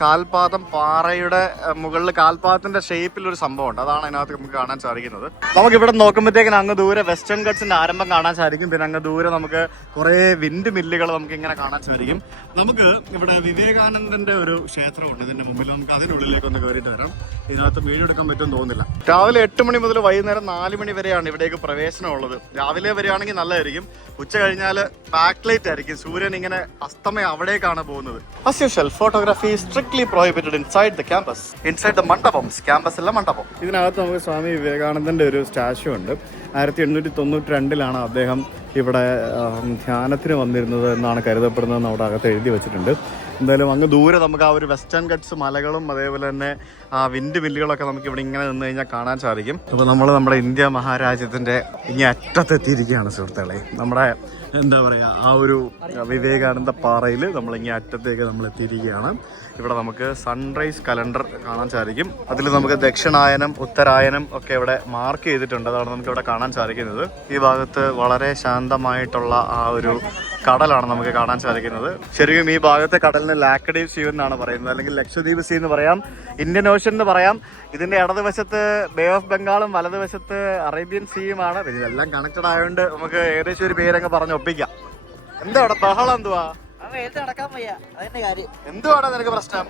കാൽപാദം, പാറയുടെ മുകളിൽ കാൽപാദത്തിന്റെ ഷേപ്പിലൊരു സംഭവമുണ്ട്. അതാണ് അതിനകത്ത് നമുക്ക് കാണാൻ സാധിക്കുന്നത്. നമുക്ക് ഇവിടെ നോക്കുമ്പോഴത്തേക്കിന് അങ്ങ് ദൂരെ വെസ്റ്റേൺ ഗട്ട്സിന്റെ ആരംഭം കാണാൻ സാധിക്കും. പിന്നെ അങ്ങ് ദൂരെ നമുക്ക് കുറെ വിൻഡ് മില്ലുകൾ നമുക്ക് ഇങ്ങനെ കാണാൻ സാധിക്കും. നമുക്ക് ഇവിടെ വിവേകാനന്ദന്റെ ഒരു ക്ഷേത്രമുണ്ട്. ഇതിന്റെ മുമ്പിൽ നമുക്ക് അതിനുള്ളിലേക്ക് ഒന്ന് കയറിയിട്ട് വരാം. ഇതിനകത്ത് വീഡിയോ എടുക്കാൻ പറ്റുമെന്ന് തോന്നുന്നില്ല. രാവിലെ 8 മണി മുതൽ വൈകുന്നേരം 4 മണി വരെയാണ് ഇവിടേക്ക് പ്രവേശനമുള്ളത്. രാവിലെ വരികയാണെങ്കിൽ നല്ലതായിരിക്കും. ഉച്ച കഴിഞ്ഞാൽ ബാക്ക് ലൈറ്റ് ആയിരിക്കും. സൂര്യൻ ഇങ്ങനെ അസ്തമയം അവിടേക്കാണ് പോകുന്നത്. As usual, photography is strictly prohibited inside the campus. Inside the mandapams. Campus അല്ല മണ്ഡപം. ഇതിനകത്ത് നമുക്ക് സ്വാമി വിവേകാനന്ദന്റെ ഒരു സ്റ്റാച്യു ഉണ്ട്. 1892 അദ്ദേഹം ഇവിടെ ധ്യാനത്തിന് വന്നിരുന്നത് എന്നാണ് കരുതപ്പെടുന്നതെന്ന് അവിടെ അകത്ത് എഴുതി വെച്ചിട്ടുണ്ട്. എന്തായാലും അങ്ങ് ദൂരെ നമുക്ക് ആ ഒരു വെസ്റ്റേൺ ഗട്ട്സ് മലകളും അതേപോലെ തന്നെ ആ വിൻഡ് മില്ലുകളൊക്കെ നമുക്ക് ഇവിടെ ഇങ്ങനെ നിന്ന് കഴിഞ്ഞാൽ കാണാൻ സാധിക്കും. ഇപ്പോൾ നമ്മൾ നമ്മുടെ ഇന്ത്യ മഹാരാജ്യത്തിൻ്റെ ഇങ്ങനെ അറ്റത്തെത്തിയിരിക്കുകയാണ് സുഹൃത്തുക്കളെ. നമ്മുടെ എന്താ പറയുക, ആ ഒരു വിവേകാനന്ദ പാറയിൽ നമ്മളിങ്ങനെ അറ്റത്തേക്ക് നമ്മൾ എത്തിയിരിക്കുകയാണ്. ഇവിടെ നമുക്ക് സൺറൈസ് കലണ്ടർ കാണാൻ സാധിക്കും. അതിൽ നമുക്ക് ദക്ഷിണായനം ഉത്തരായനം ഒക്കെ ഇവിടെ മാർക്ക് ചെയ്തിട്ടുണ്ട്. അതാണ് നമുക്ക് ഇവിടെ കാണാൻ സാധിക്കുന്നത്. ഈ ഭാഗത്ത് വളരെ ശാന്തമായിട്ടുള്ള ആ ഒരു കടലാണ് നമുക്ക് കാണാൻ സാധിക്കുന്നത്. ശരിക്കും ഈ ഭാഗത്തെ കടലിന് ലാക്കഡീവ് സീ എന്നാണ് പറയുന്നത്, അല്ലെങ്കിൽ ലക്ഷദ്വീപ് സീ എന്ന് പറയാം, ഇന്ത്യൻ ഓഷൻ എന്ന് പറയാം. ഇതിന്റെ ഇടതുവശത്ത് ബേ ഓഫ് ബംഗാളും വലതുവശത്ത് അറേബ്യൻ സീയുമാണ്. ഇതെല്ലാം കണക്റ്റഡ് ആയതുകൊണ്ട് നമുക്ക് ഏകദേശം ഒരു പേരങ്ങ് പറഞ്ഞ് ഒപ്പിക്കാം. എന്താ അവിടെ ബഹളം? എന്തുവാടാ നിനക്ക് പ്രശ്നം?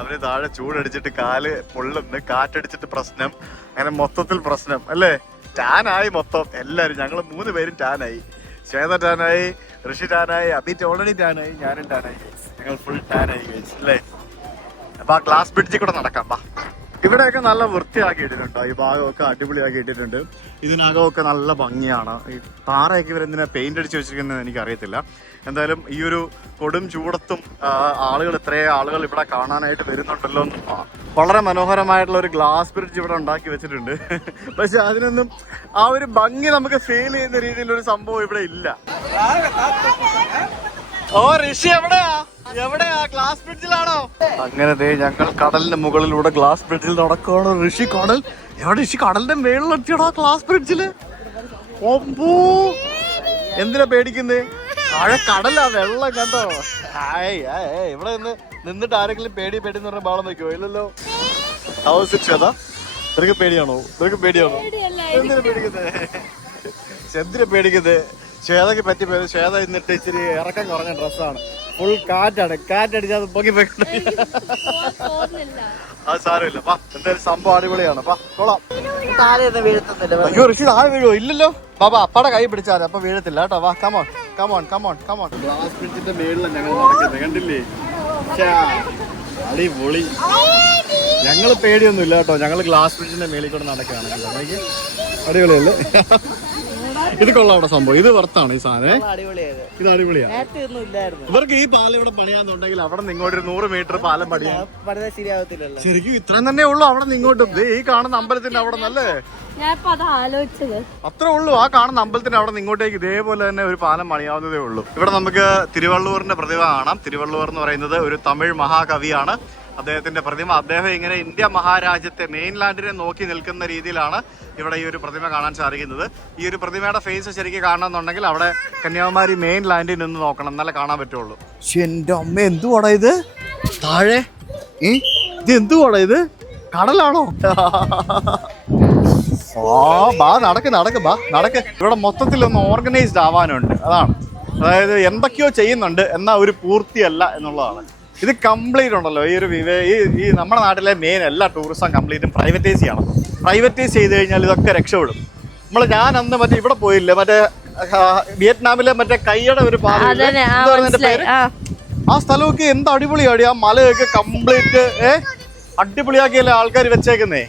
അവര് താഴെ ചൂടടിച്ചിട്ട് കാല് പൊള്ളുന്നു, കാറ്റടിച്ചിട്ട് പ്രശ്നം, അങ്ങനെ മൊത്തത്തിൽ പ്രശ്നം അല്ലേ? ടാനായി മൊത്തം എല്ലാരും. ഞങ്ങള് 3 പേരും ടാനായി. ശ്വേത ടാനായി, ഋഷി ടാനായി, അബിറ്റ് ഓൾറെഡി ടാനായി, ഞാനും ടാനായി. ഞങ്ങൾ ഫുൾ ടാനായി കഴിച്ചു അല്ലേ? അപ്പൊ ആ ഗ്ലാസ് ബ്രിഡ്ജിൽ കൂടെ നടക്കാം. ബാ. ഇവിടെയൊക്കെ നല്ല വൃത്തിയാക്കി ഇട്ടിട്ടുണ്ട്. ഈ ഭാഗമൊക്കെ അടിപൊളിയാക്കി ഇട്ടിട്ടുണ്ട്. ഇതിനകമൊക്കെ നല്ല ഭംഗിയാണ്. ഈ പാറയൊക്കെ ഇവരെന്തിനാ പെയിന്റ് അടിച്ച് വെച്ചിരിക്കുന്നത് എനിക്ക് അറിയത്തില്ല. എന്തായാലും ഈ ഒരു കൊടും ചൂടത്തും ഇത്രയും ആളുകൾ ഇവിടെ കാണാനായിട്ട് വരുന്നുണ്ടല്ലോ. വളരെ മനോഹരമായിട്ടുള്ള ഒരു ഗ്ലാസ് ബ്രിഡ്ജ് ഇവിടെ ഉണ്ടാക്കി വെച്ചിട്ടുണ്ട്. പക്ഷെ അതിനൊന്നും ആ ഒരു ഭംഗി നമുക്ക് ഫീൽ ചെയ്യുന്ന രീതിയിലൊരു സംഭവം ഇവിടെ ഇല്ല. ഓ ഋഷി എവിടെയാ ഗ്ലാസ് ബ്രിഡ്ജിലാണോ? അങ്ങനെ ഞങ്ങൾ കടലിന്റെ മുകളിലൂടെ ഗ്ലാസ് ബ്രിഡ്ജിൽ നടക്കുകയാണ്. ഋഷി കടലിന്റെ മേളിലെത്തിയടാ ഗ്ലാസ് ബ്രിഡ്ജില്. ഒമ്പൂ, എന്തിനാ പേടിക്കുന്നേ? താഴെ കടലാ, വെള്ളം കണ്ടോ? ഇവിടെ നിന്നിട്ട് ആരെങ്കിലും പേടിന്ന് പറഞ്ഞ ബാളം വെക്കുവോ? ഇല്ലല്ലോ. നിനക്ക് പേടിയാണോ? എന്തിനാ പേടിക്കുന്നത്? ശ്വേതക്ക് പറ്റി പോയത്. ശ്വേത ഇന്നിട്ട് ഇച്ചിരി ഇറക്കം കുറഞ്ഞ ഡ്രസ്സാണ്. ഫുൾ കാറ്റടിച്ചാൽ പൊക്കി പോയിട്ടുണ്ട്. അത് സാരമില്ല. എന്തായാലും സംഭവം അടിപൊളിയാണ്. കൊള്ളാം. അയ്യോ ഋഷി താഴെ വീഴുവോ? ഇല്ലല്ലോ. ബാബാ അപ്പടെ കൈ പിടിച്ചാൽ അപ്പൊ വീഴത്തില്ല കേട്ടോ. വാ, കമോൺ. ഗ്ലാസ് ബ്രിഡ്ജിന്റെ മേളിലാണ് ഞങ്ങൾ നടക്കുന്നത്, കണ്ടില്ലേ? അടിപൊളി. ഞങ്ങള് പേടിയൊന്നും ഇല്ല കേട്ടോ. ഞങ്ങള് ഗ്ലാസ് ബ്രിഡ്ജിന്റെ മേളിൽ കൂടെ നടക്കുകയാണെങ്കിൽ അടിപൊളിയല്ലേ? ഇത് കൊള്ളാം സംഭവം. ഇത് വർത്താണ് ഈ സാധനം. ഇത് അടിപൊളിയാണ്. ഇവർക്ക് ഈ പാലം ഇവിടെ പണിയാന്നുണ്ടെങ്കിൽ അവിടെ നിന്ന് ഇങ്ങോട്ട് 100 മീറ്റർ പാലം പണിയാൻ ശരിക്കും ഇത്രയും തന്നെ ഉള്ളു. അവിടെ നിന്ന് ഇങ്ങോട്ടും ഈ കാണുന്ന അമ്പലത്തിന്റെ അവിടെ നല്ലേ അത്രേ ഉള്ളൂ. ആ കാണുന്ന അമ്പലത്തിന്റെ അവിടെ നിന്ന് ഇങ്ങോട്ടേക്ക് ഇതേപോലെ തന്നെ ഒരു പാലം പണിയാവുന്നതേ ഉള്ളൂ. ഇവിടെ നമുക്ക് തിരുവള്ളുവറിന്റെ പ്രതിമ കാണാം. തിരുവള്ളുവർ എന്ന് പറയുന്നത് ഒരു തമിഴ് മഹാകവിയാണ്. അദ്ദേഹത്തിന്റെ പ്രതിമ, അദ്ദേഹം ഇങ്ങനെ ഇന്ത്യ മഹാരാജ്യത്തെ മെയിൻലാൻഡിനെ നോക്കി നിൽക്കുന്ന രീതിയിലാണ് ഇവിടെ ഈ ഒരു പ്രതിമ കാണാൻ സാധിക്കുന്നത്. ഈ ഒരു പ്രതിമയുടെ ഫേസ് ശരിക്കും കാണണമെന്നുണ്ടെങ്കിൽ അവിടെ കന്യാകുമാരി മെയിൻ ലാൻഡിൽ നിന്ന് നോക്കണം, എന്നാലേ കാണാൻ പറ്റുള്ളൂ. എന്റെ അമ്മ, എന്തുവാടാ ഇത് താഴെ? ഇത് എന്തുവാടാ ഇത്? കടലാണോ? നടക്ക്. ഇവിടെ മൊത്തത്തിൽ ഒന്ന് ഓർഗനൈസ്ഡ് ആവാനുണ്ട്, അതാണ്. അതായത് എന്തൊക്കെയോ ചെയ്യുന്നുണ്ട്, എന്നാൽ ഒരു പൂർത്തിയല്ല എന്നുള്ളതാണ്. ഇത് കംപ്ലീറ്റ് ഉണ്ടല്ലോ ഈ ഒരു ഈ നമ്മുടെ നാട്ടിലെ മെയിൻ എല്ലാ ടൂറിസം കംപ്ലീറ്റും പ്രൈവറ്റൈസ് ചെയ്യണം. പ്രൈവറ്റൈസ് ചെയ്ത് കഴിഞ്ഞാൽ ഇതൊക്കെ രക്ഷപ്പെടും. ഞാൻ അന്ന് മറ്റേ ഇവിടെ പോയില്ലേ, മറ്റേ വിയറ്റ്നാമിലെ മറ്റേ കൈയുടെ ഒരു പാലം, പേര് ആ സ്ഥലമൊക്കെ എന്ത് അടിപൊളിയാടി. ആ മലയൊക്കെ കംപ്ലീറ്റ് അടിപൊളിയാക്കിയല്ലേ ആൾക്കാർ വെച്ചേക്കുന്നേ.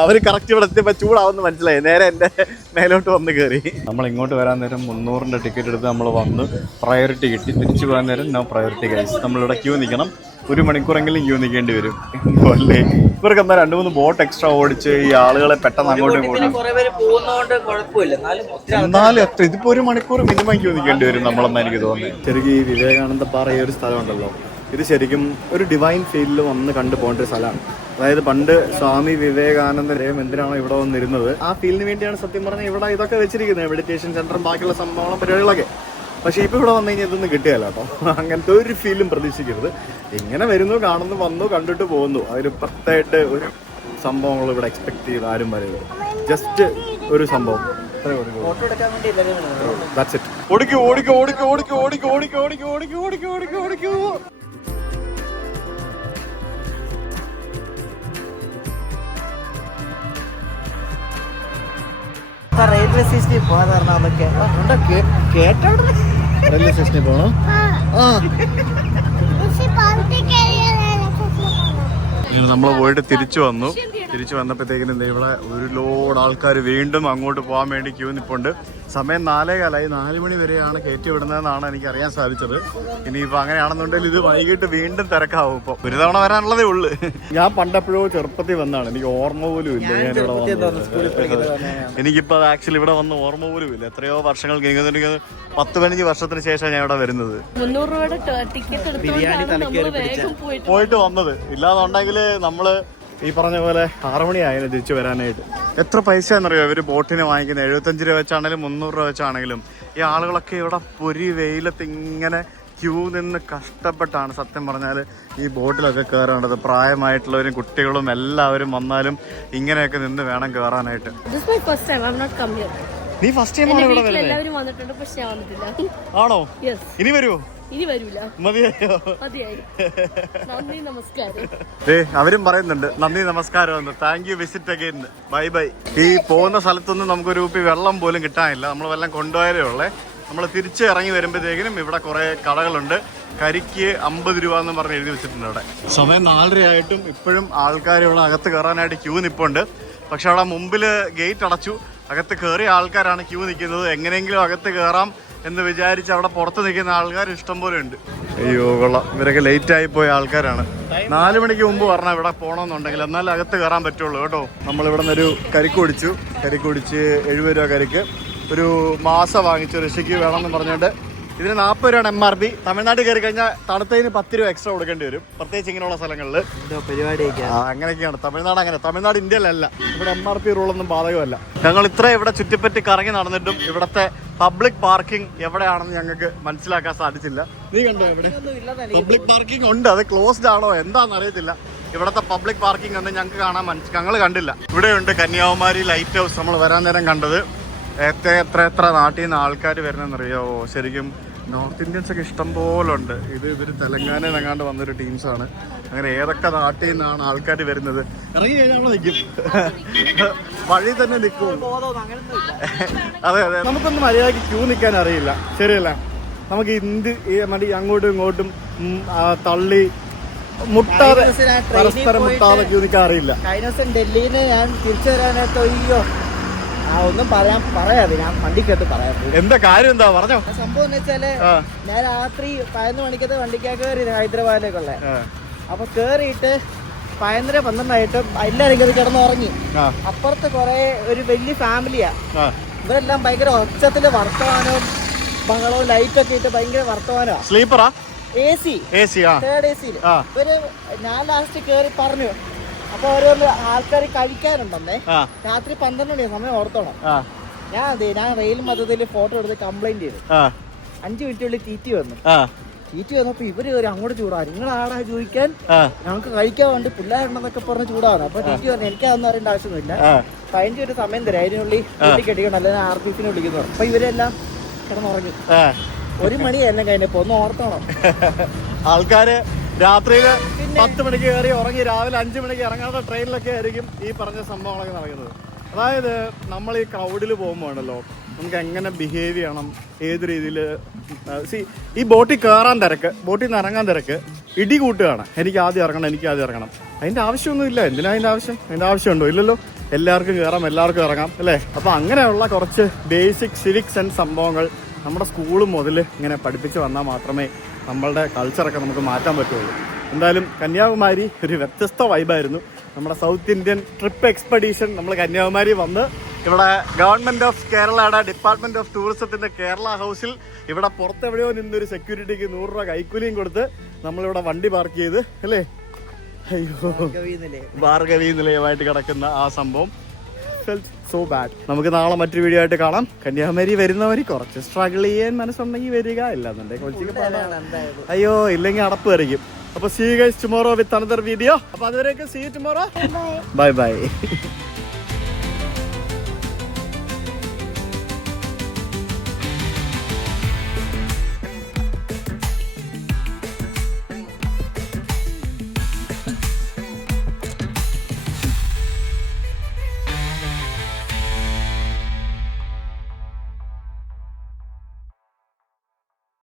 അവര് കറക്റ്റ് ഇവിടെ എത്തിയപ്പോ ചൂടാവുന്ന മനസ്സിലായി. നേരെ എന്റെ മേലോട്ട് വന്ന് കയറി. നമ്മൾ ഇങ്ങോട്ട് വരാൻ നേരം 300-ന്റെ ടിക്കറ്റ് എടുത്ത് നമ്മൾ വന്ന് പ്രയോറിറ്റി കിട്ടി. തിരിച്ചു പോകാൻ നേരം നോ പ്രയോറിറ്റി ഗൈസ്. നമ്മളിവിടെ ക്യൂ നിൽക്കണം. 1 മണിക്കൂറെങ്കിലും ക്യൂ നിൽക്കേണ്ടി വരും അല്ലേ? ഇവർക്ക് എന്താ 2-3 ബോട്ട് എക്സ്ട്രാ ഓടിച്ച് ഈ ആളുകളെ പെട്ടെന്ന് അങ്ങോട്ടും ഇങ്ങോട്ടും. എന്നാലും എത്ര ഇതിപ്പോ 1 മണിക്കൂർ മിനിമം ക്യൂ നിൽക്കേണ്ടി വരും നമ്മളെന്നാ എനിക്ക് തോന്നുന്നത്. ശരിക്കും ഈ വിവേകാനന്ദ പാറ ഈ ഒരു സ്ഥലം ഉണ്ടല്ലോ, ഇത് ശരിക്കും ഒരു ഡിവൈൻ ഫീൽഡിൽ വന്ന് കണ്ടു പോകേണ്ട ഒരു സ്ഥലമാണ്. അതായത് പണ്ട് സ്വാമി വിവേകാനന്ദരെയും എന്തിനാണോ ഇവിടെ വന്നിരുന്നത്, ആ ഫീൽഡിന് വേണ്ടിയാണ് സത്യം പറഞ്ഞാൽ ഇവിടെ ഇതൊക്കെ വെച്ചിരിക്കുന്നത്, മെഡിറ്റേഷൻ സെന്ററും ബാക്കിയുള്ള സംഭവങ്ങളും പരിപാടികളൊക്കെ. പക്ഷേ ഇപ്പോൾ ഇവിടെ വന്നു കഴിഞ്ഞാൽ ഇതൊന്നും കിട്ടിയല്ല കേട്ടോ. അങ്ങനത്തെ ഒരു ഫീലും പ്രതീക്ഷിക്കരുത്. ഇങ്ങനെ വരുന്നു, കാണുന്നു, വന്നു, കണ്ടിട്ട് പോകുന്നു. അതിൽ പ്രത്യേകമായിട്ട് ഒരു സംഭവങ്ങൾ ഇവിടെ എക്സ്പെക്ട് ചെയ്ത് ആരും വരരുത്. ജസ്റ്റ് ഒരു സംഭവം. ഓടിക്കൂ. റെയിൽവേ സ്റ്റേഷനിൽ പോകാന്ന് പറഞ്ഞാന്നൊക്കെ കേട്ടോ. റെയിൽവേ സ്റ്റേഷനിൽ പോകണോ? നമ്മൾ പോയിട്ട് തിരിച്ചു വന്നപ്പോഴത്തേക്കിനും ഇവിടെ ഒരു ലോഡ് ആൾക്കാർ വീണ്ടും അങ്ങോട്ട് പോകാൻ വേണ്ടി ക്യൂ നിൽപ്പുണ്ട്. സമയം 4:15, 4 മണി വരെയാണ് കയറ്റി വിടുന്നതെന്നാണ് എനിക്ക് അറിയാൻ സാധിച്ചത്. ഇനിയിപ്പോൾ അങ്ങനെയാണെന്നുണ്ടെങ്കിൽ ഇത് വൈകിട്ട് വീണ്ടും തിരക്കാവും. ഇപ്പോൾ ഒരു തവണ വരാനുള്ളതേ ഉള്ളൂ. ഞാൻ പണ്ടെപ്പോഴോ ചെറുപ്പത്തിൽ വന്നാണ്, എനിക്ക് ഓർമ്മ പോലും ഇല്ല ഞാനിവിടെ വന്നത്. എനിക്കിപ്പോൾ അത് ആക്ച്വലി ഇവിടെ വന്ന് ഓർമ്മ പോലും ഇല്ല. എത്രയോ വർഷങ്ങൾ കഴിഞ്ഞിട്ട് 10-15 വർഷത്തിന് ശേഷം ഞാൻ ഇവിടെ വരുന്നത്. 300 രൂപയുടെ ടിക്കറ്റ് പോയിട്ട് വന്നത്. ഇല്ലാന്നുണ്ടെങ്കിൽ നമ്മള് ഈ പറഞ്ഞ പോലെ 6 മണിയായിരുന്നു തിരിച്ചു വരാനായിട്ട്. എത്ര പൈസ എന്നറിയോ ഇവര് ബോട്ടിന് വാങ്ങിക്കുന്നത്? 75 രൂപ വെച്ചാണെങ്കിലും 300 രൂപ വെച്ചാണെങ്കിലും. ഈ ആളുകളൊക്കെ ഇവിടെ പൊരി വെയിലത്ത് ഇങ്ങനെ ക്യൂ നിന്ന് കഷ്ടപ്പെട്ടാണ് സത്യം പറഞ്ഞാൽ ഈ ബോട്ടിലൊക്കെ കയറേണ്ടത്. പ്രായമായിട്ടുള്ളവരും കുട്ടികളും എല്ലാവരും വന്നാലും ഇങ്ങനെയൊക്കെ നിന്ന് വേണം കയറാനായിട്ട്. നീ ഫസ്റ്റ് ടൈം ആണ് ഇവിടെ വരുന്നത്? ആണോ? ഇനി വരുമോ? ഇനി വരൂല. മതിയായോ? നന്ദി നമസ്കാരം. അവരും പറയുന്നുണ്ട് നന്ദി നമസ്കാരം. Thank you, visit again, bye bye. ഈ പോകുന്ന സ്ഥലത്തൊന്നും നമുക്കൊരു കുപ്പി വെള്ളം പോലും കിട്ടാനില്ല. നമ്മൾ വെള്ളം കൊണ്ടുപോയാലേ ഉള്ളേ. നമ്മൾ തിരിച്ച് ഇറങ്ങി വരുമ്പോഴത്തേക്കിനും ഇവിടെ കുറെ കടകളുണ്ട്. കരിക്ക് 50 രൂപ എന്ന് പറഞ്ഞ് എഴുതി വെച്ചിട്ടുണ്ട് അവിടെ. സമയം 4:30 ആയിട്ടും ഇപ്പോഴും ആൾക്കാർ ഇവിടെ അകത്ത് കയറാനായിട്ട് ക്യൂ നിൽപ്പുണ്ട്. പക്ഷെ അവിടെ മുമ്പിൽ ഗേറ്റ് അടച്ചു. അകത്ത് കയറിയ ആൾക്കാരാണ് ക്യൂ നിൽക്കുന്നത്. എങ്ങനെയെങ്കിലും അകത്ത് കയറാം എന്ന് വിചാരിച്ച് അവിടെ പുറത്ത് നിൽക്കുന്ന ആൾക്കാർ ഇഷ്ടം പോലെ ഉണ്ട്. അയ്യോ കൊള്ളാം, ഇവരൊക്കെ ലേറ്റ് ആയി പോയ ആൾക്കാരാണ്. 4 മണിക്ക് മുമ്പ് പറഞ്ഞാൽ ഇവിടെ പോകണമെന്നുണ്ടെങ്കിൽ എന്നാലും അകത്ത് കയറാൻ പറ്റുള്ളൂ കേട്ടോ. നമ്മളിവിടെ നിന്നൊരു കരിക്ക് കുടിച്ച് 70 രൂപ കരിക്ക് ഒരു മാസം വാങ്ങിച്ചു. ഋഷിക്ക് വേണമെന്ന് പറഞ്ഞുകൊണ്ട് ഇതിന് 40 രൂപയാണ് MRP. തമിഴ്നാട്ടിൽ കയറി കഴിഞ്ഞാൽ തണുത്തതിന് 10 രൂപ എക്സ്ട്രാ കൊടുക്കേണ്ടി വരും, പ്രത്യേകിച്ച് ഇങ്ങനെയുള്ള സ്ഥലങ്ങളിൽ. അങ്ങനെയൊക്കെയാണ് തമിഴ്നാട്. അങ്ങനെ തമിഴ്നാട് ഇന്ത്യയിലല്ല. ഇവിടെ MRP റൂളൊന്നും ബാധകമല്ല. ഞങ്ങൾ ഇത്ര ഇവിടെ ചുറ്റിപ്പറ്റി കറങ്ങി നടന്നിട്ടും ഇവിടത്തെ പബ്ലിക് പാർക്കിംഗ് എവിടെയാണെന്ന് ഞങ്ങൾക്ക് മനസ്സിലാക്കാൻ സാധിച്ചില്ല. നീ കണ്ടോ? ഇവിടെ പബ്ലിക് പാർക്കിംഗ് ഉണ്ട്, അത് ക്ലോസ്ഡ് ആണോ എന്താണെന്ന് അറിയത്തില്ല. ഇവിടത്തെ പബ്ലിക് പാർക്കിംഗ് ഒന്നും ഞങ്ങൾക്ക് കാണാൻ ഞങ്ങൾ കണ്ടില്ല. ഇവിടെയുണ്ട് കന്യാകുമാരി ലൈറ്റ് ഹൗസ്. നമ്മൾ വരാൻ നേരം കണ്ടത്. എത്ര നാട്ടിൽ നിന്ന് ആൾക്കാർ വരുന്നതെന്നറിയാവോ? ശരിക്കും നോർത്ത് ഇന്ത്യൻസ് ഒക്കെ ഇഷ്ടം പോലെ ഉണ്ട്. ഇതൊരു തെലങ്കാനയിൽ എങ്ങാണ്ട് വന്നൊരു ടീംസാണ്. അങ്ങനെ ഏതൊക്കെ നാട്ടിൽ നിന്നാണ് ആൾക്കാർ വരുന്നത്. ഇറങ്ങി കഴിഞ്ഞാൽ നമ്മൾ നിൽക്കും, വഴി തന്നെ നിൽക്കും. അതെ, നമുക്കൊന്നും മര്യാദയ്ക്ക് ക്യൂ നിൽക്കാൻ അറിയില്ല, ശരിയല്ല? നമുക്ക് അങ്ങോട്ടും ഇങ്ങോട്ടും തള്ളി മുട്ടാതെ പരസ്പരം മുട്ടാതെ ക്യൂ നിൽക്കാൻ അറിയില്ല. കഴിഞ്ഞ ദിവസം ഡൽഹിയിൽ നിന്ന് ഞാൻ തിരിച്ചു വരാനായിട്ട് ഒന്നും പറയാതെ ഞാൻ വണ്ടിക്കകത്ത് പറയാം. എന്താ കാര്യം? എന്താ പറഞ്ഞോ? സംഭവം എന്ന് വെച്ചാല് ഞാൻ രാത്രി 11 മണിക്കത്തെ വണ്ടിക്കാ കയറി ഹൈദരാബാദിലേക്കുള്ള. അപ്പൊ കേറിയിട്ട് 11-12 ആയിട്ടും എല്ലാരും കയറി കിടന്നുറങ്ങി. അപ്പുറത്ത് ഒരു വലിയ ഫാമിലിയാ. ഇവരെല്ലാം ഭയങ്കര ഒച്ചത്തില് വർത്തമാനവും ബഹളവും ലൈറ്റൊക്കെ ഇട്ട് ഭയങ്കര വർത്തമാനമാണ്. സ്ലീപ്പറാ? AC, third AC. ഇവര് ഞാൻ ലാസ്റ്റ് കേറി പറഞ്ഞു. അപ്പൊ ഓരോ ആൾക്കാർ കഴിക്കാനുണ്ടെന്നേ. രാത്രി 12 മണിയാണ് സമയം, ഓർത്തോണം. ഞാൻ റെയിൽ മൊത്തത്തിൽ ഫോട്ടോ എടുത്ത് കംപ്ലൈന്റ് ചെയ്തു. 5 മിനിറ്റുള്ളിൽ TT വന്നു. TT വന്നപ്പോ ഇവര് അങ്ങോട്ട് ചൂടാണ്. നിങ്ങളാടാ ചോദിക്കാൻ, ഞങ്ങൾക്ക് കഴിക്കാൻ വേണ്ടി പിള്ളേരുണ്ടെന്നൊക്കെ പറഞ്ഞ് ചൂടാണ്. അപ്പൊ TT പറഞ്ഞു എനിക്കതൊന്നും അറിയേണ്ട ആവശ്യമൊന്നുമില്ല, ഫൈൻ്റെ ഒരു സമയം തരാം, അതിനുള്ളിൽ വീട്ടിൽ കെട്ടിക്കണം, അല്ലെങ്കിൽ RPC വിളിക്കുന്നു. അപ്പൊ ഇവരെല്ലാം കിടന്നുറങ്ങി. 1 മണി എല്ലാം കഴിഞ്ഞപ്പോ ഒന്ന് ഓർത്തോണം. ആൾക്കാര് രാത്രിയില് 10 മണിക്ക് കയറി ഉറങ്ങി രാവിലെ 5 മണിക്ക് ഇറങ്ങാത്ത ട്രെയിനിലൊക്കെ ആയിരിക്കും ഈ പറഞ്ഞ സംഭവങ്ങളൊക്കെ നടക്കുന്നത്. അതായത് നമ്മൾ ഈ ക്രൗഡിൽ പോകുമ്പോഴാണല്ലോ നമുക്ക് എങ്ങനെ ബിഹേവ് ചെയ്യണം, ഏത് രീതിയിൽ. ഈ ബോട്ടിൽ കയറാൻ തിരക്ക്, ബോട്ടിൽ നിന്ന് ഇറങ്ങാൻ തിരക്ക്, ഇടി കൂട്ടുകയാണ്. എനിക്ക് ആദ്യം ഇറങ്ങണം. അതിൻ്റെ ആവശ്യമൊന്നുമില്ല. എന്തിനാ അതിൻ്റെ ആവശ്യമുണ്ടോ? ഇല്ലല്ലോ. എല്ലാവർക്കും കയറാം, എല്ലാവർക്കും ഇറങ്ങാം, അല്ലേ? അപ്പോൾ അങ്ങനെയുള്ള കുറച്ച് ബേസിക് സിവിക് സെൻസ് സംഭവങ്ങൾ നമ്മുടെ സ്കൂൾ മുതൽ ഇങ്ങനെ പഠിപ്പിച്ച് വന്നാൽ മാത്രമേ നമ്മളുടെ കൾച്ചറൊക്കെ നമുക്ക് മാറ്റാൻ പറ്റുള്ളൂ. എന്തായാലും കന്യാകുമാരി ഒരു വ്യത്യസ്ത വൈബായിരുന്നു. നമ്മുടെ സൗത്ത് ഇന്ത്യൻ ട്രിപ്പ് എക്സ്പെഡീഷൻ നമ്മൾ കന്യാകുമാരി വന്ന് ഇവിടെ ഗവൺമെൻറ് ഓഫ് കേരളയുടെ ഡിപ്പാർട്ട്മെൻറ്റ് ഓഫ് ടൂറിസത്തിൻ്റെ കേരള ഹൗസിൽ ഇവിടെ പുറത്തെവിടെയോ നിന്നൊരു സെക്യൂരിറ്റിക്ക് 100 രൂപ കൈക്കൂലിയും കൊടുത്ത് നമ്മളിവിടെ വണ്ടി പാർക്ക് ചെയ്ത്, അല്ലേ? അയ്യോ, ഭാർഗവി നിലയമായിട്ട് കിടക്കുന്ന ആ സംഭവം സോ ബാഡ്. നമുക്ക് നാളെ മറ്റൊരു വീഡിയോ ആയിട്ട് കാണാം. കന്യാകുമാരി വരുന്നവർ കുറച്ച് സ്ട്രഗിൾ ചെയ്യാൻ മനസ്സുണ്ടെങ്കിൽ വരിക, ഇല്ലാന്നുണ്ടെങ്കിൽ അയ്യോ ഇല്ലെങ്കിൽ അടപ്പ് കയറിക്കും. അപ്പൊ see you guys tomorrow with another video. അപ്പൊ അതുവരെയൊക്കെ see you tomorrow. Bye bye.